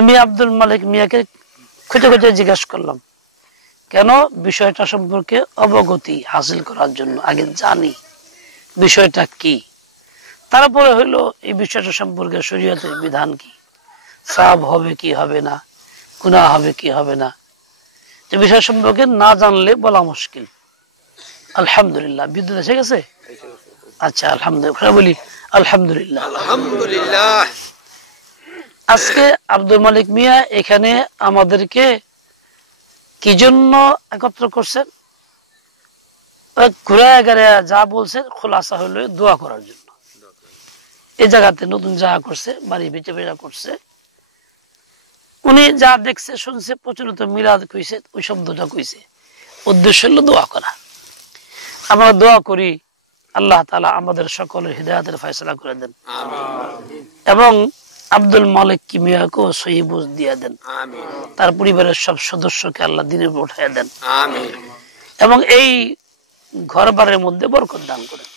আমি আব্দুল মালিক মিয়াকে খুঁজে খুঁজে জিজ্ঞাসা করলাম, কেন? বিষয়টা সম্পর্কে অবগতি হাসিল করার জন্য, আগে জানি বিষয়টা কি, তারপরে হইলো এই বিষয়টা সম্পর্কে শরীয়তের বিধান কি, সওয়াব হবে কি হবে না, গুনাহ হবে কি হবে না, যে বিষয় সম্পর্কে না জানলে বলা মুশকিল। আলহামদুলিল্লাহ, বিদ্যুৎ এসে গেছে? আচ্ছা, আলহামদুলিল্লাহ বলি। আলহামদুলিল্লাহ, আলহামদুলিল্লাহ। আজকে আব্দুল মালিক মিয়া এখানে আমাদেরকে কি জন্য একত্র করছেন? ঘুরায় গাড়ায় যা বলছেন খোলাসা হলো দোয়া করার জন্য। এই জায়গাতে নতুন জায়গা করছে, বাড়ি বেঁচে বেচা করছে, উনি যা দেখছে শুনছে, প্রচলিত মিলাদ কইছে, ওই শব্দটা কইছে, উদ্দেশ্য হলো দোয়া করা। আমরা দোয়া করি আল্লাহ তাআলা আমাদের সকলের হিদায়াতের ফয়সালা করে দেন এবং আব্দুল মালিক মিয়াকে সহি বুঝ দিয়ে দেন, তার পরিবারের সব সদস্যকে আল্লাহ দ্বীনের উপর উঠাইয়া দেন এবং এই ঘর বাড়ির মধ্যে বরকত দান করেন।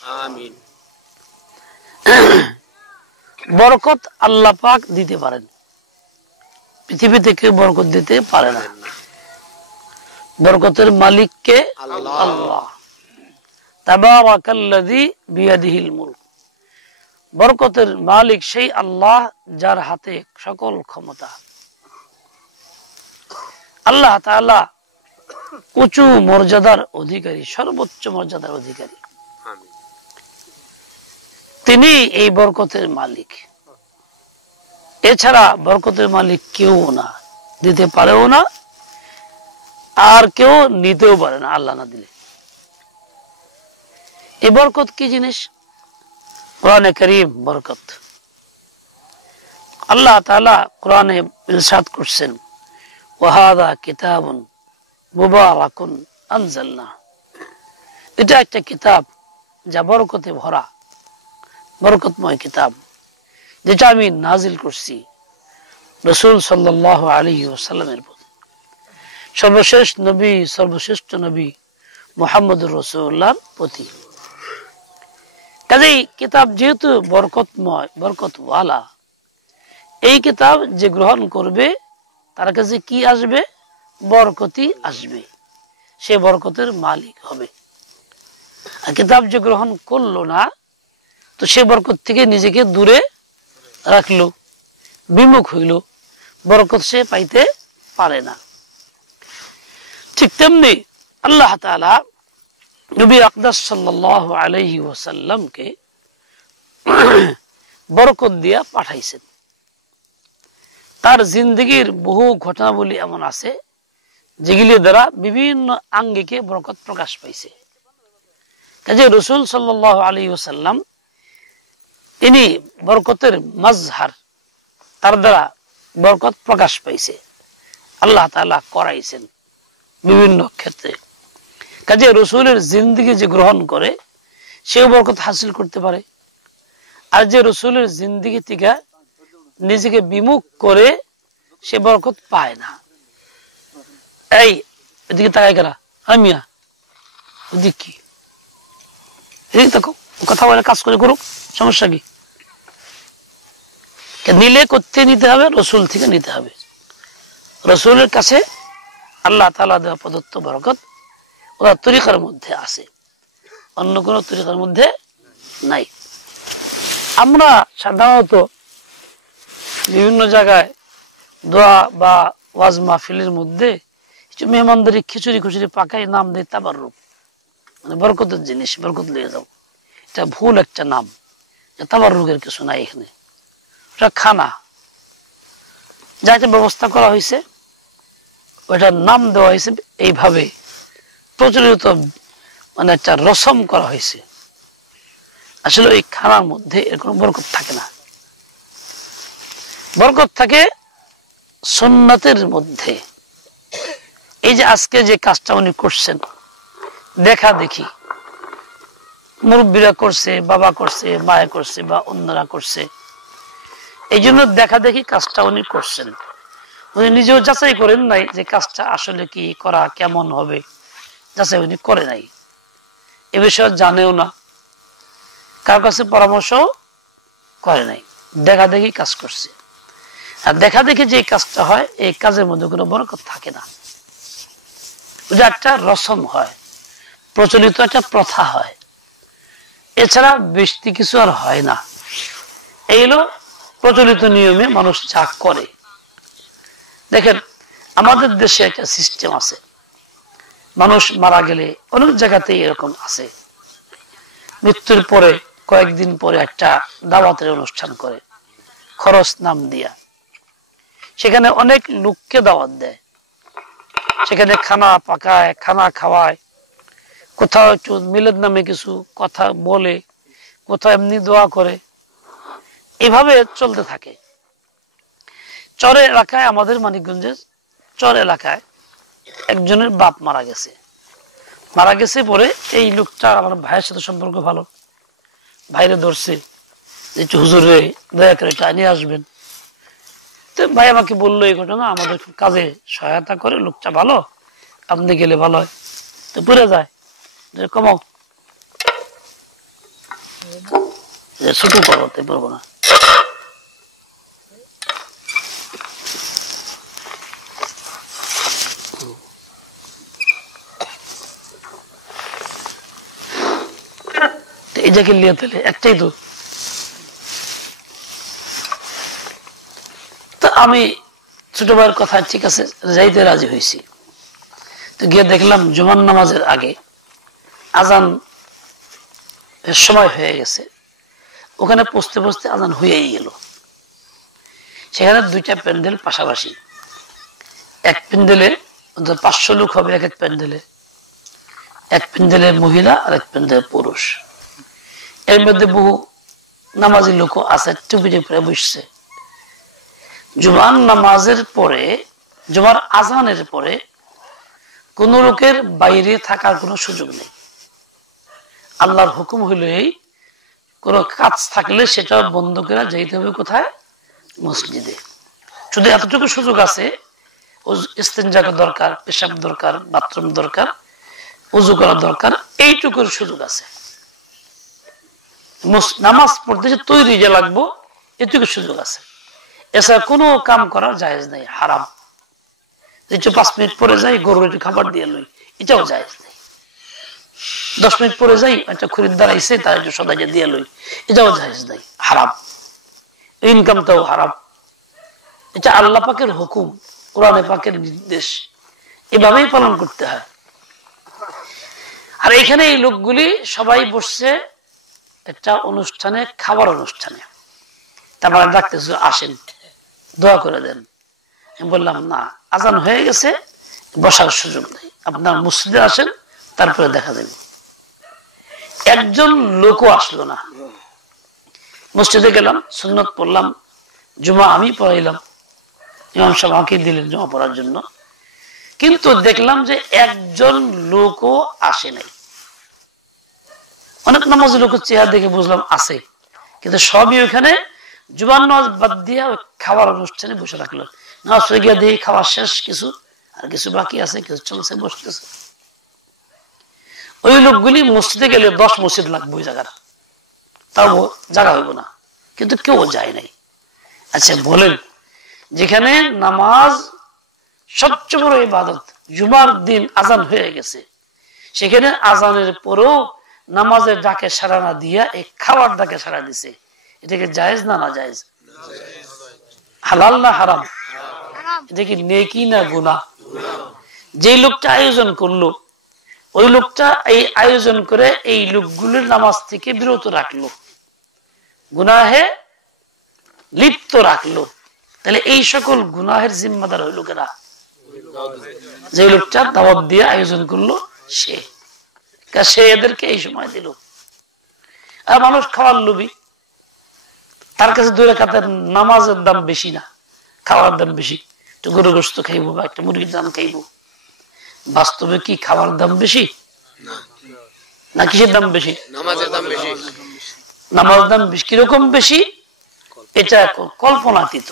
বরকত আল্লাহ পাক দিতে পারেন, পৃথিবী থেকে বরকত দিতে পারে না। বরকতের মালিক কে? আল্লাহ। তাবারাকাল্লাযী বিয়াদিহিল মুলক। বরকতের মালিক সেই আল্লাহ যার হাতে সকল ক্ষমতা। আল্লাহ তাআলা উঁচু মর্যাদার অধিকারী, সর্বোচ্চ মর্যাদার অধিকারী, তিনি এই বরকতের মালিক। এছাড়া বরকতের মালিক কেউ না, দিতে পারেও না, আর কেউ নিতেও পারে না আল্লাহ না দিলে। এই বরকত কি জিনিস? কোরআনে কারীম বরকত। আল্লাহ তাআলা কোরআনে ইরশাদ করছেন, ওয়াহাদা কিতাবুন মুবারাকুন আনজালনা। এটা একটা কিতাব যা বরকতে ভরা, বরকতময় কিতাব, যেটা আমি নাজিল করছি রাসূল সাল্লাল্লাহু আলাইহি ওয়াসাল্লামের প্রতি, সর্বশেষ নবী, সর্বশ্রেষ্ঠ নবী মুহাম্মদুর রাসূলুল্লাহর প্রতি। কাজেই কিতাব যেহেতু বরকতময়, বরকতওয়ালা, এই কিতাব যে গ্রহণ করবে তার কাছে কি আসবে? বরকতই আসবে, সে বরকতের মালিক হবে। আর কিতাব যে গ্রহণ করলো না, তো সে বরকত থেকে নিজেকে দূরে রাখলো, বিমুখ হইল, বরকত সে পাইতে পারে না। ঠিক তেমনি আল্লাহ তাআলা নবী আকদাস সাল্লাল্লাহু আলাইহি ওয়াসাল্লামকে বরকত দিয়া পাঠাইছেন। তার জিন্দেগীর বহু ঘটনাবলী এমন আছে যেগুলি দ্বারা বিভিন্ন আঙ্গিকে বরকত প্রকাশ পাইছে। কাজে রাসূল সাল্লাল্লাহু আলাইহি ওয়াসাল্লাম তিনি বরকতের মাজহার, তার দ্বারা বরকত প্রকাশ পাইছে, আল্লাহ তাআলা করাইছেন বিভিন্ন ক্ষেত্রে। কাজে রাসূলের জিন্দেগি যে গ্রহণ করে সেও বরকত হাসিল করতে পারে, আর যে রাসূলের জিন্দেগি থেকে নিজেকে বিমুখ করে সে বরকত পায় না। এই এদিকে তাকাই কারা? আমিয়া ওদিক কি? এদিকে তাকো, কথা বলে কাজ করে করুক, সমস্যা কি? নিলে করতে নিতে হবে, রাসূল থেকে নিতে হবে। রাসূলের কাছে আল্লাহ তাআলা দেওয়া প্রদত্ত বরকত ওরা তরিকার মধ্যে আছে, অন্য কোন তরিকার মধ্যে নাই। আমরা সাধারণত বিভিন্ন জায়গায় দোয়া বা ওয়াজ মাহফিলের মধ্যে কিছু মেহমানদারি খিচুড়ি খুচুড়ি পাকাই নাম দেয় তাবাররুক, মানে বরকতের জিনিস, বরকত লিয়ে যাও। এটা ভুল একটা নাম, তাবাররুকের কিছু নাই এখানে, ওটা খানা। যা একটা ব্যবস্থা করা হয়েছে ওইটার নাম দেওয়া হয়েছে এইভাবে, প্রচলিত মানে একটা রসম করা হয়েছে। আসলে ওই খানার মধ্যে এর কোনো বরকত থাকে না। বরকত থাকে সুন্নাতের মধ্যে। এই যে আজকে যে কাজটা উনি করছেন, দেখা দেখি মুরব্বীরা করছে, বাবা করছে, মায়ে করছে বা অন্যরা করছে, এই জন্য দেখা দেখি কাজটা উনি করছেন। উনি নিজেও যাচাই করেন নাই যে কাজটা আসলে কি করা কেমন হবে, যাচাই উনি করে নাই, এ বিষয়ে জানেও না, কার কাছে পরামর্শ করে নাই, দেখা দেখি কাজ করছে। আর দেখা দেখি যে কাজটা হয় এই কাজের মধ্যে কোনো বরকত থাকে না, ওটা একটা রসম হয়, প্রচলিত একটা প্রথা হয়, এছাড়া বেশি কিছু আর হয় না। এই হলো প্রচলিত নিয়মে মানুষ যা করে। দেখেন আমাদের দেশে একটা সিস্টেম আছে, মানুষ মারা গেলে অনেক জায়গাতেই এরকম আছে, মৃত্যুর পরে কয়েকদিন পরে একটা দাওয়াতের অনুষ্ঠান করে খরচ নাম দিয়া, সেখানে অনেক লোককে দাওয়াত দেয়, সেখানে খানা পাকায়, খানা খাওয়ায়, কোথাও একটু মিলাদ নামে কিছু কথা বলে, কোথাও এমনি দোয়া করে, এভাবে চলতে থাকে। চর এলাকায়, আমাদের মানিকগঞ্জের চর এলাকায় একজনের বাপ মারা গেছে পরে এই লোকটা আমার ভাইয়ের সাথে সম্পর্ক ভালো, ভাইরে ধরছে যে একটু হুজুর রে দয়া করে এটা নিয়ে আসবেন। তো ভাই আমাকে বললো এই ঘটনা, আমাদের কাজে সহায়তা করে, লোকটা ভালো, আপনি গেলে ভালো হয়। তো পুরে যায় কমাও ছোট করো, তাই পারবো না। এই জায়গায় লিয়ে পেলে একটাই তো। আমি ছোট ভাইয়ের কথা ঠিক আছে যাইতে রাজি হয়েছি। তো গিয়ে দেখলাম জুমার নামাজের আগে আজান সময় হয়ে গেছে, ওখানে পৌঁছতে পৌঁছতে আজান হয়েই গেল। সেখানে দুইটা প্যান্ডেল পাশাপাশি, এক প্যান্ডেলে 500 লোক হবে, এক প্যান্ডেলে, এক প্যান্ডেলে মহিলা আর এক প্যান্ডেলে পুরুষ। এর মধ্যে বহু নামাজি লোক আছে, টুপিটে পরে বসছে। জুমার নামাজের পরে, জুমার আজানের পরে কোন লোকের বাইরে থাকার কোনো সুযোগ নেই। আল্লাহর হুকুম হইল এই, কোন কাজ থাকলে সেটা বন্ধ করে যাইতে হবে কোথায়? মসজিদে। শুধু এতটুকু সুযোগ আছে, ইস্তেঞ্জা দরকার, পেশাব দরকার, বাথরুম দরকার, উজু করা দরকার, এইটুকুর সুযোগ আছে। নামাজ পড়তে যে তৈরি যে লাগবো এটুকু সুযোগ আছে, এছাড়া কোনো কাম করার জায়েজ নাই, হারাম। 5 মিনিট পরে যাই গরুর একটু খাবার দিয়ে লই, এটাও জায়েজ নেই। 10 মিনিট পরে যাই একটা খরিদ্দার আইছে তার একটু সদাইটা দিয়ে লই, এটাও জায়েজ নাই, হারাম। ইনকামটাও হারাম। এটা আল্লাহ পাকের হুকুম, কোরআনে পাকের নির্দেশ, এভাবেই পালন করতে হয়। আর এখানে এই লোকগুলি সবাই বসছে একটা অনুষ্ঠানে, খাবার অনুষ্ঠানে। তারপরে ডাকতেছে আসেন দোয়া করে দেন। আমি বললাম না, আজান হয়ে গেছে, বসার সুযোগ নেই, আপনার মসজিদে আসেন, তারপরে দেখা যাবে। একজন লোকও আসলো না। মসজিদে গেলাম, সুন্নত পড়লাম, জুমা আমি পড়াইলাম, ইমাম সাহেব আমাকে দিলেন জুমা পড়ার জন্য, কিন্তু দেখলাম যে একজন লোকও আসে নাই। অনেক নামাজি লোকের চেহারা দেখে বুঝলাম আছে, কিন্তু সবই ওখানে জুমার নামাজ বাদ দিয়ে খাবার অনুষ্ঠানে বসে রাখলো। নামাজ পড়ে গিয়ে দিয়ে খাওয়া শেষ, কিছু আর কিছু বাকি আছে, কিছু চলছে, বসতেছে। ওই লোকগুলি মসজিদে গেলে 10 মসজিদ লাগবে ওই জায়গার, তাও জায়গা হইব না, কিন্তু কেউ যায় নাই। আচ্ছা বলেন, যেখানে নামাজ সবচেয়ে বড় ইবাদত, জুমার দিন আজান হয়ে গেছে, সেখানে আজানের পরেও নামাজের ডাকে সাড়া না দিয়া এই খাবার ডাকে সাড়া দিছে, এটাকে জায়েজ না না জায়েজ? হালাল না হারাম? এটা কি নেকি না গুনাহ? যে লোকটা আয়োজন করলো, ওই লোকটা এই আয়োজন করে এই লোকগুলোর নামাজ থেকে বিরত রাখলো, গুনাহে লিপ্ত রাখলো, তাহলে এই সকল গুনাহের জিম্মাদার হইল কেনা? যে লোকটা দাওয়াত দিয়ে আয়োজন করলো সে, সে এদেরকে এই সময় দিল। আর মানুষ খাওয়ার লোভী, তার কাছে 2 রাকাতের নামাজের দাম বেশি না, খাওয়ার দাম বেশি। একটু গরু গোশত খাইবো বা একটা মুরগির দাম খাইবো। বাস্তবে কি খাওয়ার দাম বেশি না কিসের দাম বেশি? নামাজের দাম বেশি। নামাজের দাম বেশি। কিরকম বেশি? এটা কল্পনাতীত,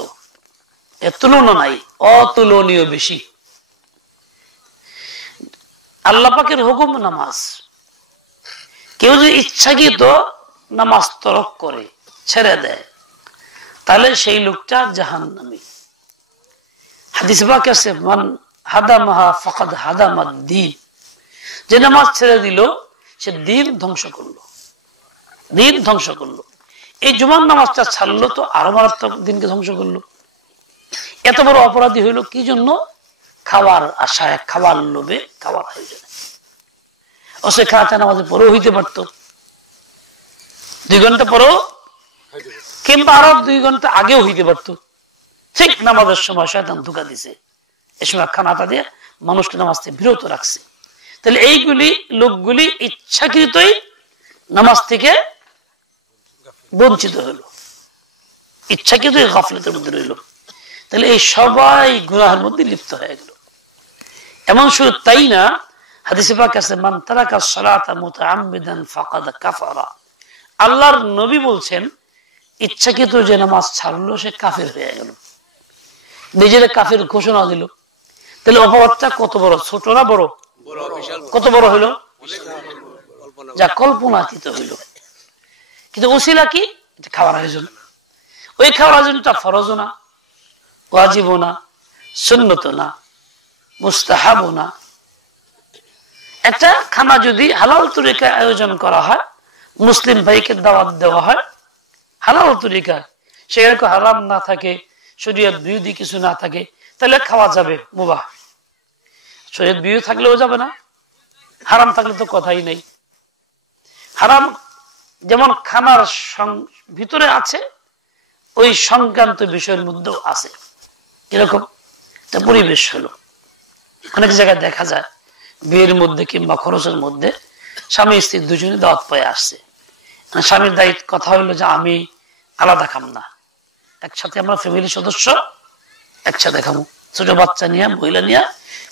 এর তুলনা নাই, অতুলনীয় বেশি। আল্লাহ পাকের হুকুম নামাজ, কেউ যদি ইচ্ছাকৃত নামাজ তরক করে, ছেড়ে দেয়, তাহলে সেই লোকটা জাহান্নামী। হাদিসে পাকে আছে মান হাদামাহা ফাকাদ হাদামাদ-দ্বীন, যে নামাজ ছেড়ে দিল সে দ্বীন ধ্বংস করলো, দ্বীন ধ্বংস করলো। এই জুমার নামাজটা ছাড়লো তো আরো মারাত্মক দিনকে ধ্বংস করলো। এত বড় অপরাধী হইল কি জন্য? খাওয়ার আশায়, খাওয়ার লোভে, খাওয়ার আয়োজনে। অবশ্যই খাওয়াটা নামাজে পরেও হইতে পারত, 2 ঘন্টা পরেও, কিংবা আরো 2 ঘন্টা আগেও হইতে পারত। ঠিক নামাজের সময় শয়তান ধোঁকা দিছে, এই সময় খানাটা দিয়ে মানুষকে নামাজ থেকে বিরত রাখছে। তাহলে এইগুলি লোকগুলি ইচ্ছাকৃতই নামাজ থেকে বঞ্চিত হইল, ইচ্ছাকৃতই গাফলতের মধ্যে রইল। তাহলে এই সবাই গুনাহের মধ্যে লিপ্ত হয়ে গেল। এমন শুধু তাই না, হাদিসে পাক আছে মান তারাকা সালাতা মুতাআম্মিদান ফাকাদ কাফারা। আল্লাহর নবী বলছেন ইচ্ছাকৃত যে নামাজ ছাড়লো সে কাফের হয়ে গেল, নিজের কাফের ঘোষণা দিল। তাহলে অপরাধটা কত বড়, ছোট না বড়? কত বড় হইল? যা কল্পনাতীত হইল। কিন্তু ওসিলা কি? খাওয়ার আয়োজন। ওই খাওয়ার আয়োজনটা ফরজও না, ওয়াজিবও না, সুন্নতও না, মুস্তাহাবও না। একটা খানা যদি হালাল তরিকায় আয়োজন করা হয়, মুসলিম ভাইকে দাওয়াত দেওয়া হয় হালাল তরিকায়, সেখানে হারাম না থাকে, শরীয়ত বিরোধী কিছু না থাকে, তাহলে খাওয়া যাবে, মুবাহ। শরীয়ত বিরোধী থাকলেও যাবে না, হারাম থাকলে তো কথাই নেই। হারাম যেমন খানার ভিতরে আছে, ওই সংক্রান্ত বিষয়ের মধ্যেও আছে। কিরকম? পরিবেশ হলো, অনেক জায়গায় দেখা যায় বিয়ের মধ্যে কিংবা খরচের মধ্যে স্বামী স্ত্রী দুজনে দাওয়াত পেয়ে আসছে। স্বামীর দায়িত্ব কথা হইলো যে আমি আলাদা খাম না, একসাথে আমরা ফ্যামিলির সদস্য একসাথে খাবো। ছোট বাচ্চা নিয়ে, মহিলা নিয়ে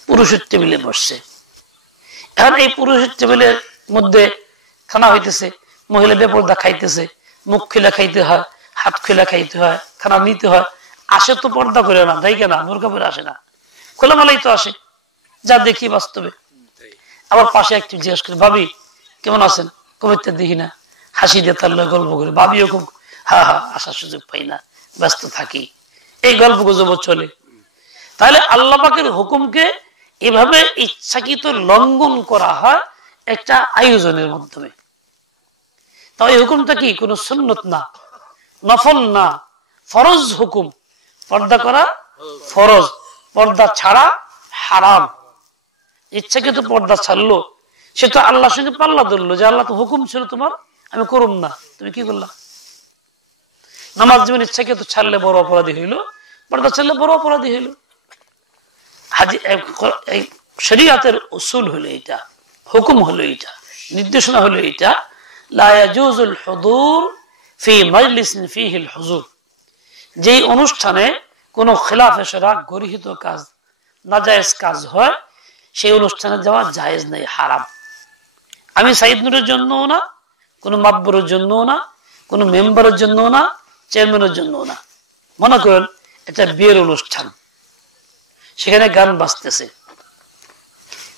পুরুষের টেবিলে বসছে। এখন এই পুরুষের টেবিলের মধ্যে খানা হইতেছে, মহিলা বেপরদা খাইতেছে, মুখ খুলে খাইতে হয়, হাত খুলে খাইতে হয়, খানা নিতে হয়। আসে তো পর্দা করে না, তাই কেনা বোরকা পরে আসে না, খোলামেলাই তো আসে, যা দেখি বাস্তবে। আবার পাশে একটু জিজ্ঞেস করে ভাবি কেমন আছেন, কবিতা দেখি না, হাসি দিয়ে তার গল্প করে। ভাবিও খুব হা হা আসার সুযোগ পাই না, ব্যস্ত থাকি, এই গল্প গুজব চলে। তাহলে আল্লাহ পাকের হুকুমকে এভাবে ইচ্ছাকৃত লঙ্ঘন করা হয় একটা আয়োজনের মাধ্যমে। তাই হুকুমটা কি? কোন সুন্নত না, নফল না, ফরজ হুকুম। পর্দা করা ফরজ, পর্দা ছাড়া হারাম। ইচ্ছাকৃত পর্দা ছাড়লো, সে তো আল্লাহর সঙ্গে পাল্লা ধরলো যে আল্লাহ তো হুকুম ছিল তোমার, আমি করুম না, তুমি কি করলা? নামাজ যেমন ইচ্ছাকৃত ছাড়লে বড় অপরাধী হইল, পর্দা ছাড়লে বড় অপরাধী হইল। শরীয়তের উসুল হলো এইটা, হুকুম হলো এইটা, নির্দেশনা হলো এইটা। লা ইয়াজুজুল হুদুর ফি মাজলিসিন ফিহিল হুজুর। যেই অনুষ্ঠানে কোনো খিলাফে শরআ গৃহীত কাজ, নাজায়েজ কাজ হয়, সেই অনুষ্ঠানে যাওয়া জায়েজ নেই, হারাম। আমি সাইদ নূরের জন্যও না, কোনো মাব্বরের জন্যও না, কোনো মেম্বারের জন্যও না, চেয়ারম্যানের জন্যও না। মনে করেন একটা বিয়ের অনুষ্ঠান, সেখানে গান বাজতেছে,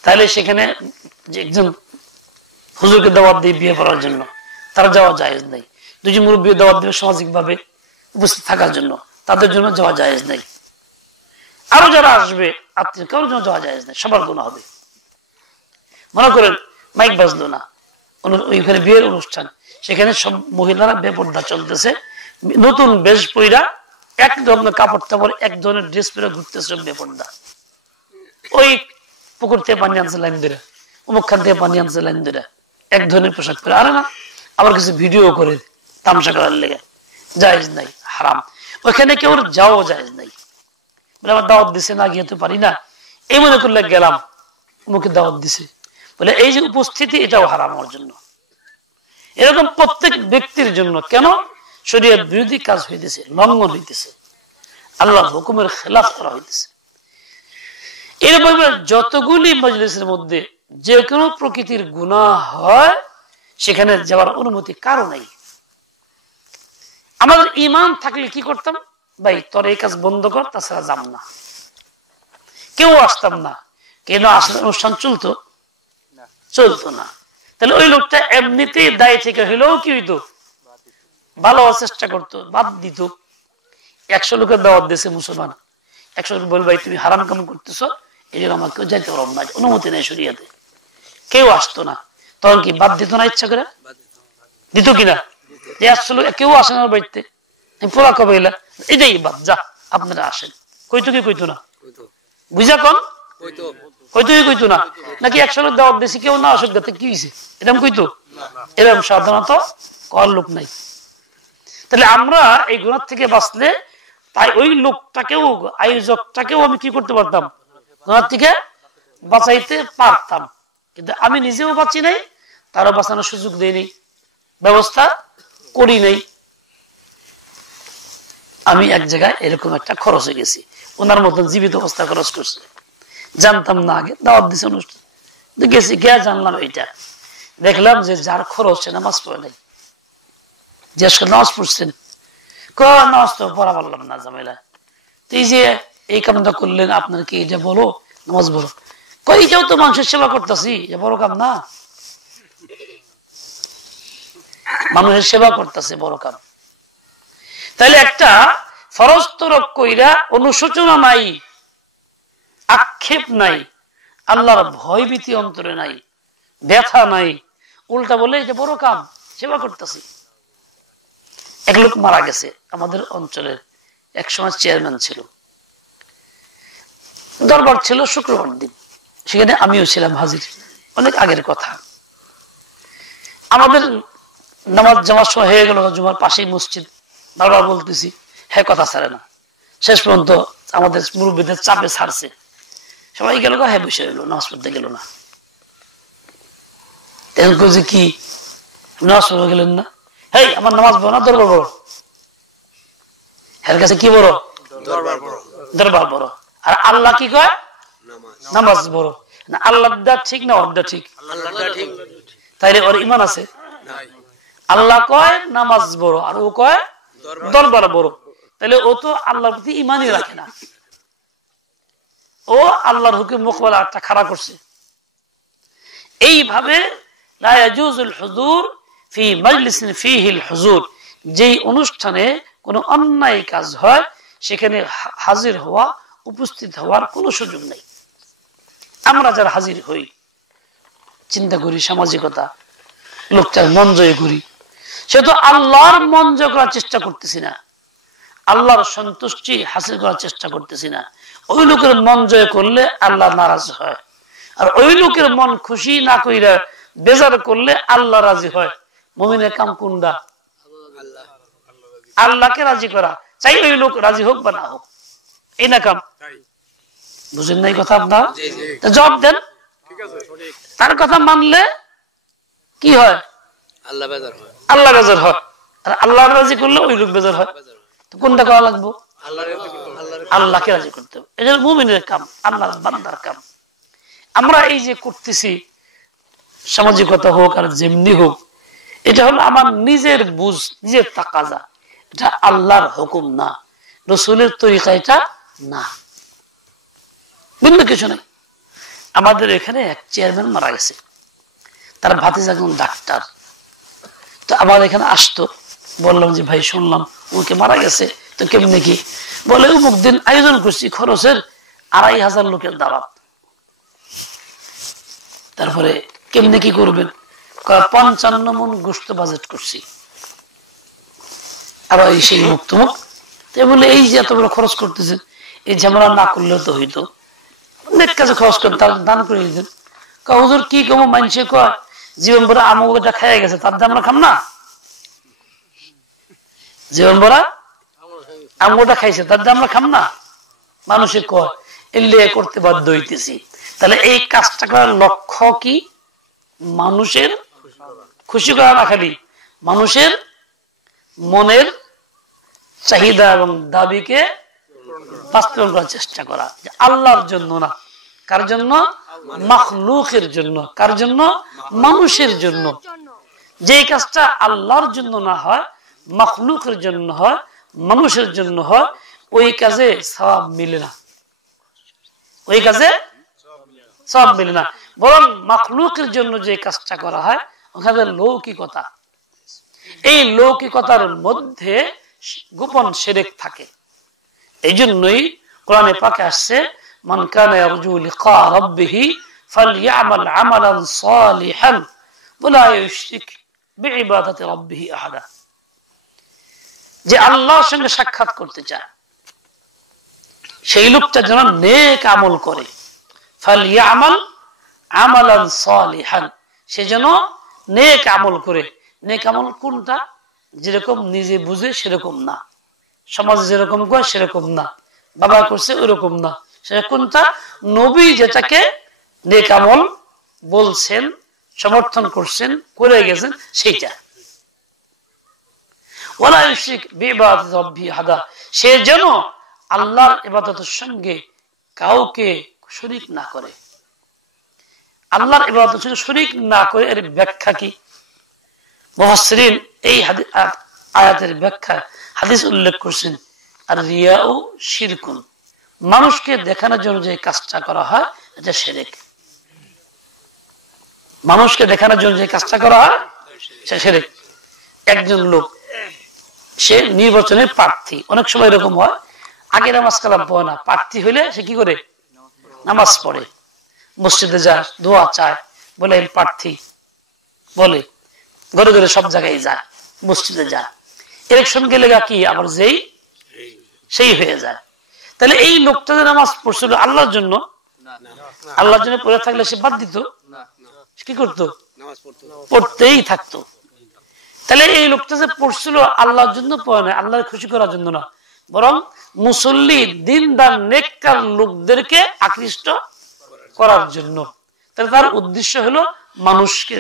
তাহলে সেখানে যে একজন হুজুরকে দাওয়াত দিয়ে বিয়ে করার জন্য, তার যাওয়া জায়েজ নেই। দুজন মুরব্বী দাওয়াত দেবে সামাজিক ভাবে উপস্থিত থাকার জন্য, তাদের জন্য যাওয়া জায়েজ নেই। আরো যারা আসবে আত্মীয়, কারোর জন্য যাওয়া জায়েজ নেই, সবার গুনাহ হবে। মনে করেন মাইক বাজলো না, ওইখানে বিয়ের অনুষ্ঠান, সেখানে সব মহিলারা বেপর্দা চলতেছে, নতুন বেশ পইরা এক ধরনের কাপড় টাপড়, এক ধরনের ড্রেস পরে ঘুরতেছে বেপর্দা। ওই পুকুর থেকে পানি আনছে লাইন ধরে, অমুক খান থেকে পানি আনছে লাইন ধরে, এক ধরনের পোশাক পরে। আরে না, আবার কিছু ভিডিও করে তামসা করার লেগে, জায়েজ নাই, হারাম। ওইখানে কেউ যাওয়া জায়েজ নাই। বলে আমার দাওয়াত দিছে না, গিয়ে তো পারি না, এই মনে করলে গেলাম, মুখে দাওয়াত দিছে বলে এই যে উপস্থিতি, এটাও হারাম আমার জন্য। এরকম প্রত্যেক ব্যক্তির জন্য। কেন? শরীয়ত বিরোধী কাজ হইতেছে, লঙ্ঘন হইতেছে, আল্লাহর হুকুমের খেলাফ করা হইতেছে। এরকম যতগুলি মজলিসের মধ্যে যে কোনো প্রকৃতির গুনাহ হয়, সেখানে যাওয়ার অনুমতি কারো নাই। আমাদের ঈমান থাকলে কি করতাম? ভাই তোর এই কাজ বন্ধ কর, তাছাড়া যাব না, কেউ আসতাম না। কেন আসলে অনুষ্ঠান চলতো? চলতো না। তাহলে ওই লোকটা এমনিতেই দায়ী থেকে হইলেও কি হইতো? ভালো চেষ্টা করতো, বাদ দিত। 100 লোকের দাওয়াত দিয়েছে মুসলমান, 100 জন বল ভাই তুমি হারাম কাম করতেছো, এই জন্য আমার কেউ যাইতে পারবো না, অনুমতি নেই শরীয়তে। কেউ আসতো না, তখন কি বাদ দিত না ইচ্ছা করে? দিত কিনা? যে আসলে কেউ আসে না বাড়িতে, পোড়া কবাইলা এটাই বাদ, যা আপনারা আসেন, কইতো কি কইতো না? বুঝা কন কইতো কি কইতো না? নাকি 100 লোক দাওয়াত দিছি কেউ না আসুক গাতে কি হয়েছে এরকম কইতো? এরকম সাধারণত কর লোক নাই। তাহলে আমরা এই গুনাহ থেকে বাঁচলে তাই ওই লোকটাকেও, আয়োজকটাকেও আমি কি করতে পারতাম? গুনাহ থেকে বাঁচাইতে পারতাম। কিন্তু আমি নিজেও বাঁচি নাই, তারও বাঁচানোর সুযোগ দেয়নি, ব্যবস্থা করি নাই। আমি এক জায়গায় এরকম একটা খরচে গেছি, ওনার মতন জীবিত অবস্থা খরচ করছে, জানতাম না, আগে দাওয়াত দিছে অনুষ্ঠান গেছি, গিয়া জানলাম এইটা, দেখলাম যে যার খরচ সে নামাজ পড়ে নাই। জিজ্ঞেস করে নামাজ পড়ছেন? নামাজ তো পড়া পারলাম না, ঝামেলা। এই যে এই কামটা করলেন, আপনার কি এটা বলো নামাজ বড়? এইটাও তো মানুষের সেবা করতেছি, বড় কাম না? মানুষের সেবা করতেছে বড় কাম। তাহলে একটা ফরজ তরক কইরা অনুশোচনা নাই, আক্ষেপ নাই, আল্লাহর ভয় ভীতি অন্তরে নাই, ব্যথা নাই, উল্টা বলে যে বড় কাম, সেবা করতেছি। এক লোক মারা গেছে আমাদের অঞ্চলের, একসময় চেয়ারম্যান ছিল, দরবার ছিল শুক্রবার দিন, সেখানে আমিও ছিলাম হাজির, অনেক আগের কথা। আমাদের নামাজ জামার সময় হয়ে গেল, জুমার পাশেই মসজিদ, বারবার বলতেছি, হ্যাঁ কথা ছাড়ে না। শেষ পর্যন্ত আমাদের মুরব্বীদের চাপে ছাড়ছে, সবাই গেল, হ্যাঁ বসে রইল, নামাজ পড়তে গেল না। কি নামাজ পড়তে গেলেন না? হেই আমার নামাজ বড় না দরবার বড়? এর কাছে কি বড়? দরবার বড়। আর আল্লাহ কি কয়? নামাজ বড়। না আল্লাহটা ঠিক না ওরটা ঠিক? তাইলে ওর ইমান আছে? আল্লাহ কয় নামাজ বড়, আর ও কয় দরবার বড়। তাহলে ও তো আল্লাহর প্রতি ইমানই রাখে না, ও আল্লাহর হুকুম মোকাবেলা একটা খাড়া করছে। এইভাবে লা ইয়াজুজুল হুজুর ফি মাজলিসিন ফীহিল হুজুর, যেই অনুষ্ঠানে কোনো অন্যায় কাজ হয় সেখানে হাজির হওয়া, উপস্থিত হওয়ার কোনো সুযোগ নেই। আমরা যারা হাজির হই, চিন্তা করি সামাজিকতা, লোকটার মন জয় করি, সে তো আল্লাহর মন জয় করার চেষ্টা করতেছি না, আল্লাহর সন্তুষ্টি হাসিল করার চেষ্টা করতেছি না। ওই লোকের মন জয় করলে আল্লাহ নারাজ হয়, আর ওই লোকের মন খুশি না কইরা বেজার করলে আল্লাহ রাজি হয়। মুমিনের কাম কোনটা? আল্লাহকে রাজি করা, চাই ওই লোক রাজি হোক বা না হোক, এই না কাম। বুঝেন নাই কথা? আপনার জবাব দেন। তার কথা মানলে কি হয়? আল্লাহ বেজার হয়, আর আল্লাহ রাজি করলে ওই লোক বেজার হয়। তো কোনটা করা লাগবে? আল্লাহকে রাজি করতে হবে। এটা মুমিনের কাম, আল্লাহর বান্দার কাম। আমরা এই যে করতেছি, সামাজিকতা হোক আর যেমনি হোক, এটা হলো আমার নিজের বুঝ, নিজের তাকাজা, এটা আল্লাহর হুকুম না, রাসূলের তরিকা এটা না, ভিন্ন কিছু নেই। আমাদের এখানে এক চেয়ারম্যান মারা গেছে, তার ভাতিজা একজন ডাক্তার। তো আমার এখানে আসতো, বললাম যে ভাই শুনলাম ওকে মারা গেছে, তো কেমনে কি? বলে অমুক দিন আয়োজন করছি, খরচের 2500 লোকের দাওয়াত। তারপরে কেমনে কি করবেন? 55 মণ গোশত বাজেট করছি, আবার সেই মুক্ত মুখ। বলে এই যে এত বড় খরচ করতেছেন, এই ঝামেলা না করলেও তো হইতো, অনেক কাজে খরচ করেন, তার দান করে দিতেন। হুজুর কি কম মানুষে কয় জীবন ভরা আমগোটা খাইয়া গেছে, তার দাম আমরা খাম না? জীবন ভরা আমগোটা খাইছে, তার দাম আমরা খাম না? মানুষে কয়, এলে করতে বাধ্য হইতেছি। তাহলে এই কাজটা করার লক্ষ্য কি? মানুষের খুশি করা না, খালি মানুষের মনের চাহিদা এবং দাবিকে বাস্তবায়ন করার চেষ্টা করা, আল্লাহর জন্য না। কার জন্য? মাখলুকের জন্য। কার জন্য? মানুষের জন্য। যে কাজটা আল্লাহর জন্য না হয়, মাখলুকের জন্য হয়, মানুষের জন্য হয়, ওই কাজে সওয়াব মিলে না, ওই কাজে সওয়াব মিলে না। বরং মাখলুকের জন্য যে কাজটা করা হয় ওখানে লৌকিকতা, এই লৌকিকতার মধ্যে গোপন শিরক থাকে। এই জন্যই কোরআনে পাকে আসছে মান কানা ইয়ারজু লিকা রাব্বিহ ফালইআমাল আমালান সালিহান ওয়ালা ইউশরিক বিইবাদাতি রাব্বিহ আহাদা। যে আল্লাহর সঙ্গে সাক্ষাৎ করতে চায় সেই লোকটা যেন নেক আমল করে, ফালইআমাল আমালান সালিহান, সে যেন নেক আমল করে। নেক আমল কোনটা? যেরকম নিজে বুঝে সেরকম না, সমাজে যেরকম করে সেরকম না, বাবা করছে ওরকম না, সেটা কোনটা? নবী যেটাকে নেক আমল বলছেন, সমর্থন করছেন, করে গেছেন সেইটা। ওয়ালা ইউশরিক বিইবাদাতি রাব্বিহি আহাদা, সে যেন আল্লাহর ইবাদতের সঙ্গে কাউকে শরীক না করে। আল্লাহর ইবাদতের সঙ্গে শরীক না করে এর ব্যাখ্যা কি? মুফাসসিরিন এই আয়াতের ব্যাখ্যা হাদিস উল্লেখ করছেন, আর রিয়াউ শিরকুন, মানুষকে দেখানোর জন্য যে কাজটা করা হয় এটা শিরক। মানুষকে দেখানোর জন্য যে কাজটা করা হয় সেটা শিরক। একজন লোক সে নির্বাচনের প্রার্থী, অনেক সময় এরকম হয় আগে নামাজ কালাম পড়ে না, প্রার্থী হইলে সে কি করে? নামাজ পড়ে, মসজিদে যায়, দোয়া চায়, বলে প্রার্থী, বলে ঘরে ঘরে সব জায়গায় যায়, মসজিদে যায়, ইলেকশন গেলে কি আবার যেই সেই হয়ে যায়। তাহলে এই লোকটা যে নামাজ পড়ছিল আল্লাহর জন্য, আল্লাহর জন্য পড়ে থাকলে সে বাদ দিত, কি করতো? পড়তেই থাকতো। তাহলে এই লোকটা যে পড়ছিল আল্লাহর জন্য পড়ে না, আল্লাহর খুশি করার জন্য না, বরং মুসল্লি দিনদার নেককার লোকদেরকে আকৃষ্ট করার জন্য। তাহলে তার উদ্দেশ্য হলো মানুষকে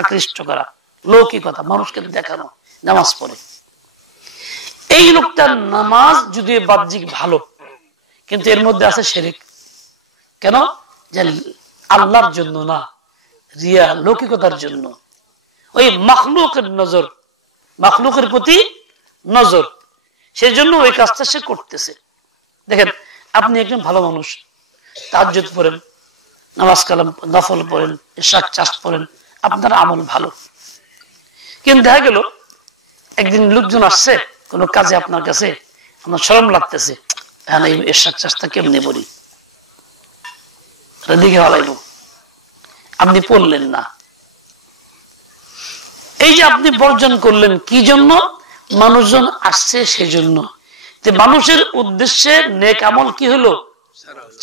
আকৃষ্ট করা, লৌকিকতা, মানুষকে দেখানো, নামাজ পড়ে। এই লোকটার নামাজ যদি বাহ্যিক ভালো, কিন্তু এর মধ্যে আছে শিরক। কেন? যে আল্লাহর জন্য না, রিয়া, লৌকিকতার জন্য, ওই মাখলুকের নজর, মাখলুকের প্রতি নজর, সেই জন্য ওই কাজটা সে করতেছে। দেখেন, আপনি একজন ভালো মানুষ, তাহাজ্জুদ পড়েন, নামাজ কালাম নফল পড়েন, ইশরাক চাষ পড়েন, আপনার আমল ভালো। কিন্তু দেখা গেল একদিন লোকজন আসছে কোন কাজে আপনার কাছে, আপনার শরম লাগতেছে, হ্যাঁ এই ইশরাক চাষটা কেমনে পড়ি, দিকে ভালো, আপনি পড়লেন না। এই যে আপনি বর্জন করলেন, কি জন্য? মানুষজন আসছে সেজন্য। মানুষের উদ্দেশ্যে নেক আমল কি হলো?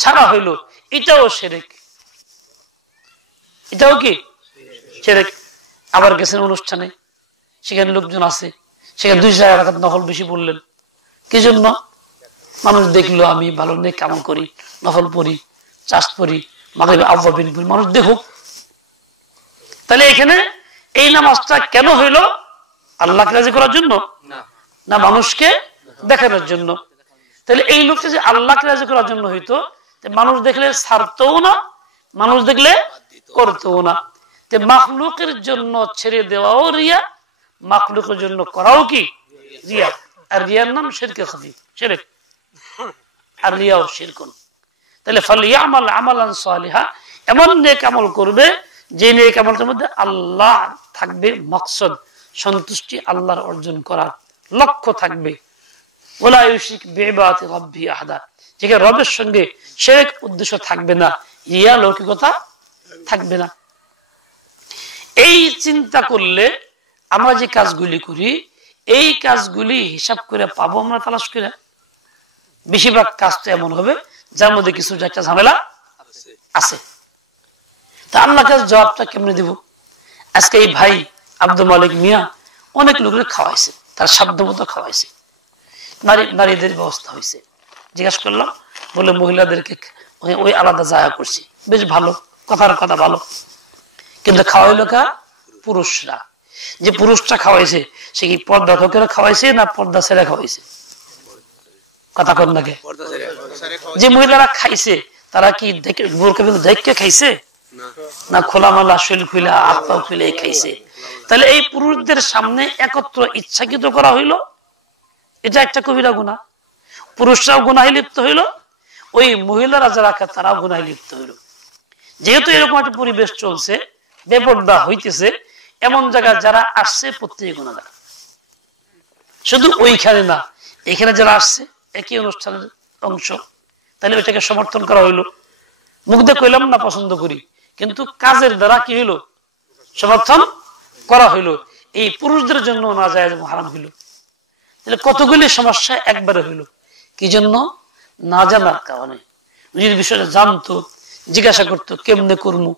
ছাড়া হইলো। এটাও শিরক, এটাও কি শিরক। আবার গেছেন অনুষ্ঠানে, সেখানে লোকজন আছে, সেখানে 2 রাকাত নফল বেশি পড়লেন, কি জন্য? মানুষ দেখলো আমি ভালো নেক আমল করি, নফল পড়ি, চাষ পড়ি, মাগরিবে আউয়াবিন পড়ি, মানুষ দেখুক। তাহলে এখানে এই নামাজটা কেন হইলো? আল্লাহকে রাজি করার জন্য না মানুষকে দেখানোর জন্য? তাহলে এই লোকটা যে আল্লাহকে রাজি করার জন্য হইতো, মানুষ দেখলে ছাড়তেও না, মানুষ দেখলে করতেও না। মাখলুকের জন্য ছেড়ে দেওয়াও রিয়া, মাখলুকের জন্য করাও কি রিয়া। আর রিয়ার নাম শিরকে খাফি, শিরক, আর রিয়াও শিরকুন। তাহলে ফালইআমাল আমালান সালিহা, এমন নেক আমল করবে যে নেক আমলের মধ্যে আল্লাহ থাকবে, মকসদ সন্তুষ্টি আল্লাহর অর্জন করার লক্ষ্য থাকবে। ওয়ালা ইউশরিক বিইবাদাতি রাব্বিহি আহাদা, যেখানে রবের সঙ্গে শিরক উদ্দেশ্য থাকবে না, রিয়া লৌকিকতা থাকবে না। এই চিন্তা করলে আমরা যে কাজগুলি করি, এই কাজগুলি হিসাব করে পাবো আমরা তালাশ করে? বেশিরভাগ কাজ তো এমন হবে যার মধ্যে কিছু একটা ঝামেলা আছে। তা আল্লাহ কাছে জবাবটা কেমনে দিব? আজকে এই ভাই আব্দুল মালিক মিয়া অনেক লোকের খাওয়াইছে, তার সাধ্য মতো খাওয়াইছে, নারীদের ব্যবস্থা হয়েছে। জিজ্ঞাসা করলাম, বলে মহিলাদেরকে ওই আলাদা জায়গা করছি, বেশ ভালো, কথার কথা ভালো, কিন্তু খাওয়াইলো কারা? পুরুষরা। যে পুরুষটা খাওয়াইছে সে কি পর্দা করে খাওয়াইছে না পর্দা ছেড়ে খাওয়াইছে? কথা কর নাকি? যে মহিলারা খাইছে তারা কি দেখে খাইছে না খোলামেলা শরীর খুলে হাত পা খুলে খাইছে? তাহলে এই পুরুষদের সামনে একত্র ইচ্ছাকৃত করা হইলো, এটা একটা কবিরা গুনাহ। পুরুষরাও গুনাহে লিপ্ত হইল, ওই মহিলারা যারা তারাও গুনাহে লিপ্ত হইল। যেহেতু এরকম একটা পরিবেশ চলছে, বেপরদা হইতেছে, এমন জায়গায় যারা আসছে প্রত্যেক গুনাহগার। শুধু ওইখানে না, এখানে যারা আসছে একই অনুষ্ঠানের অংশ, তাহলে ওইটাকে সমর্থন করা হইলো। মুখ দিয়ে কইলাম না পছন্দ করি, কিন্তু কাজের দ্বারা কি হইলো? সমর্থন করা হইলো। এই পুরুষদের জন্য না যায় হারাম হইলো। তাহলে কতগুলি সমস্যা একবারে হইলো, কি জন্য? না জানার কারণে। যদি বিষয়টা জানতো, জিজ্ঞাসা করতো কেমনে করবো,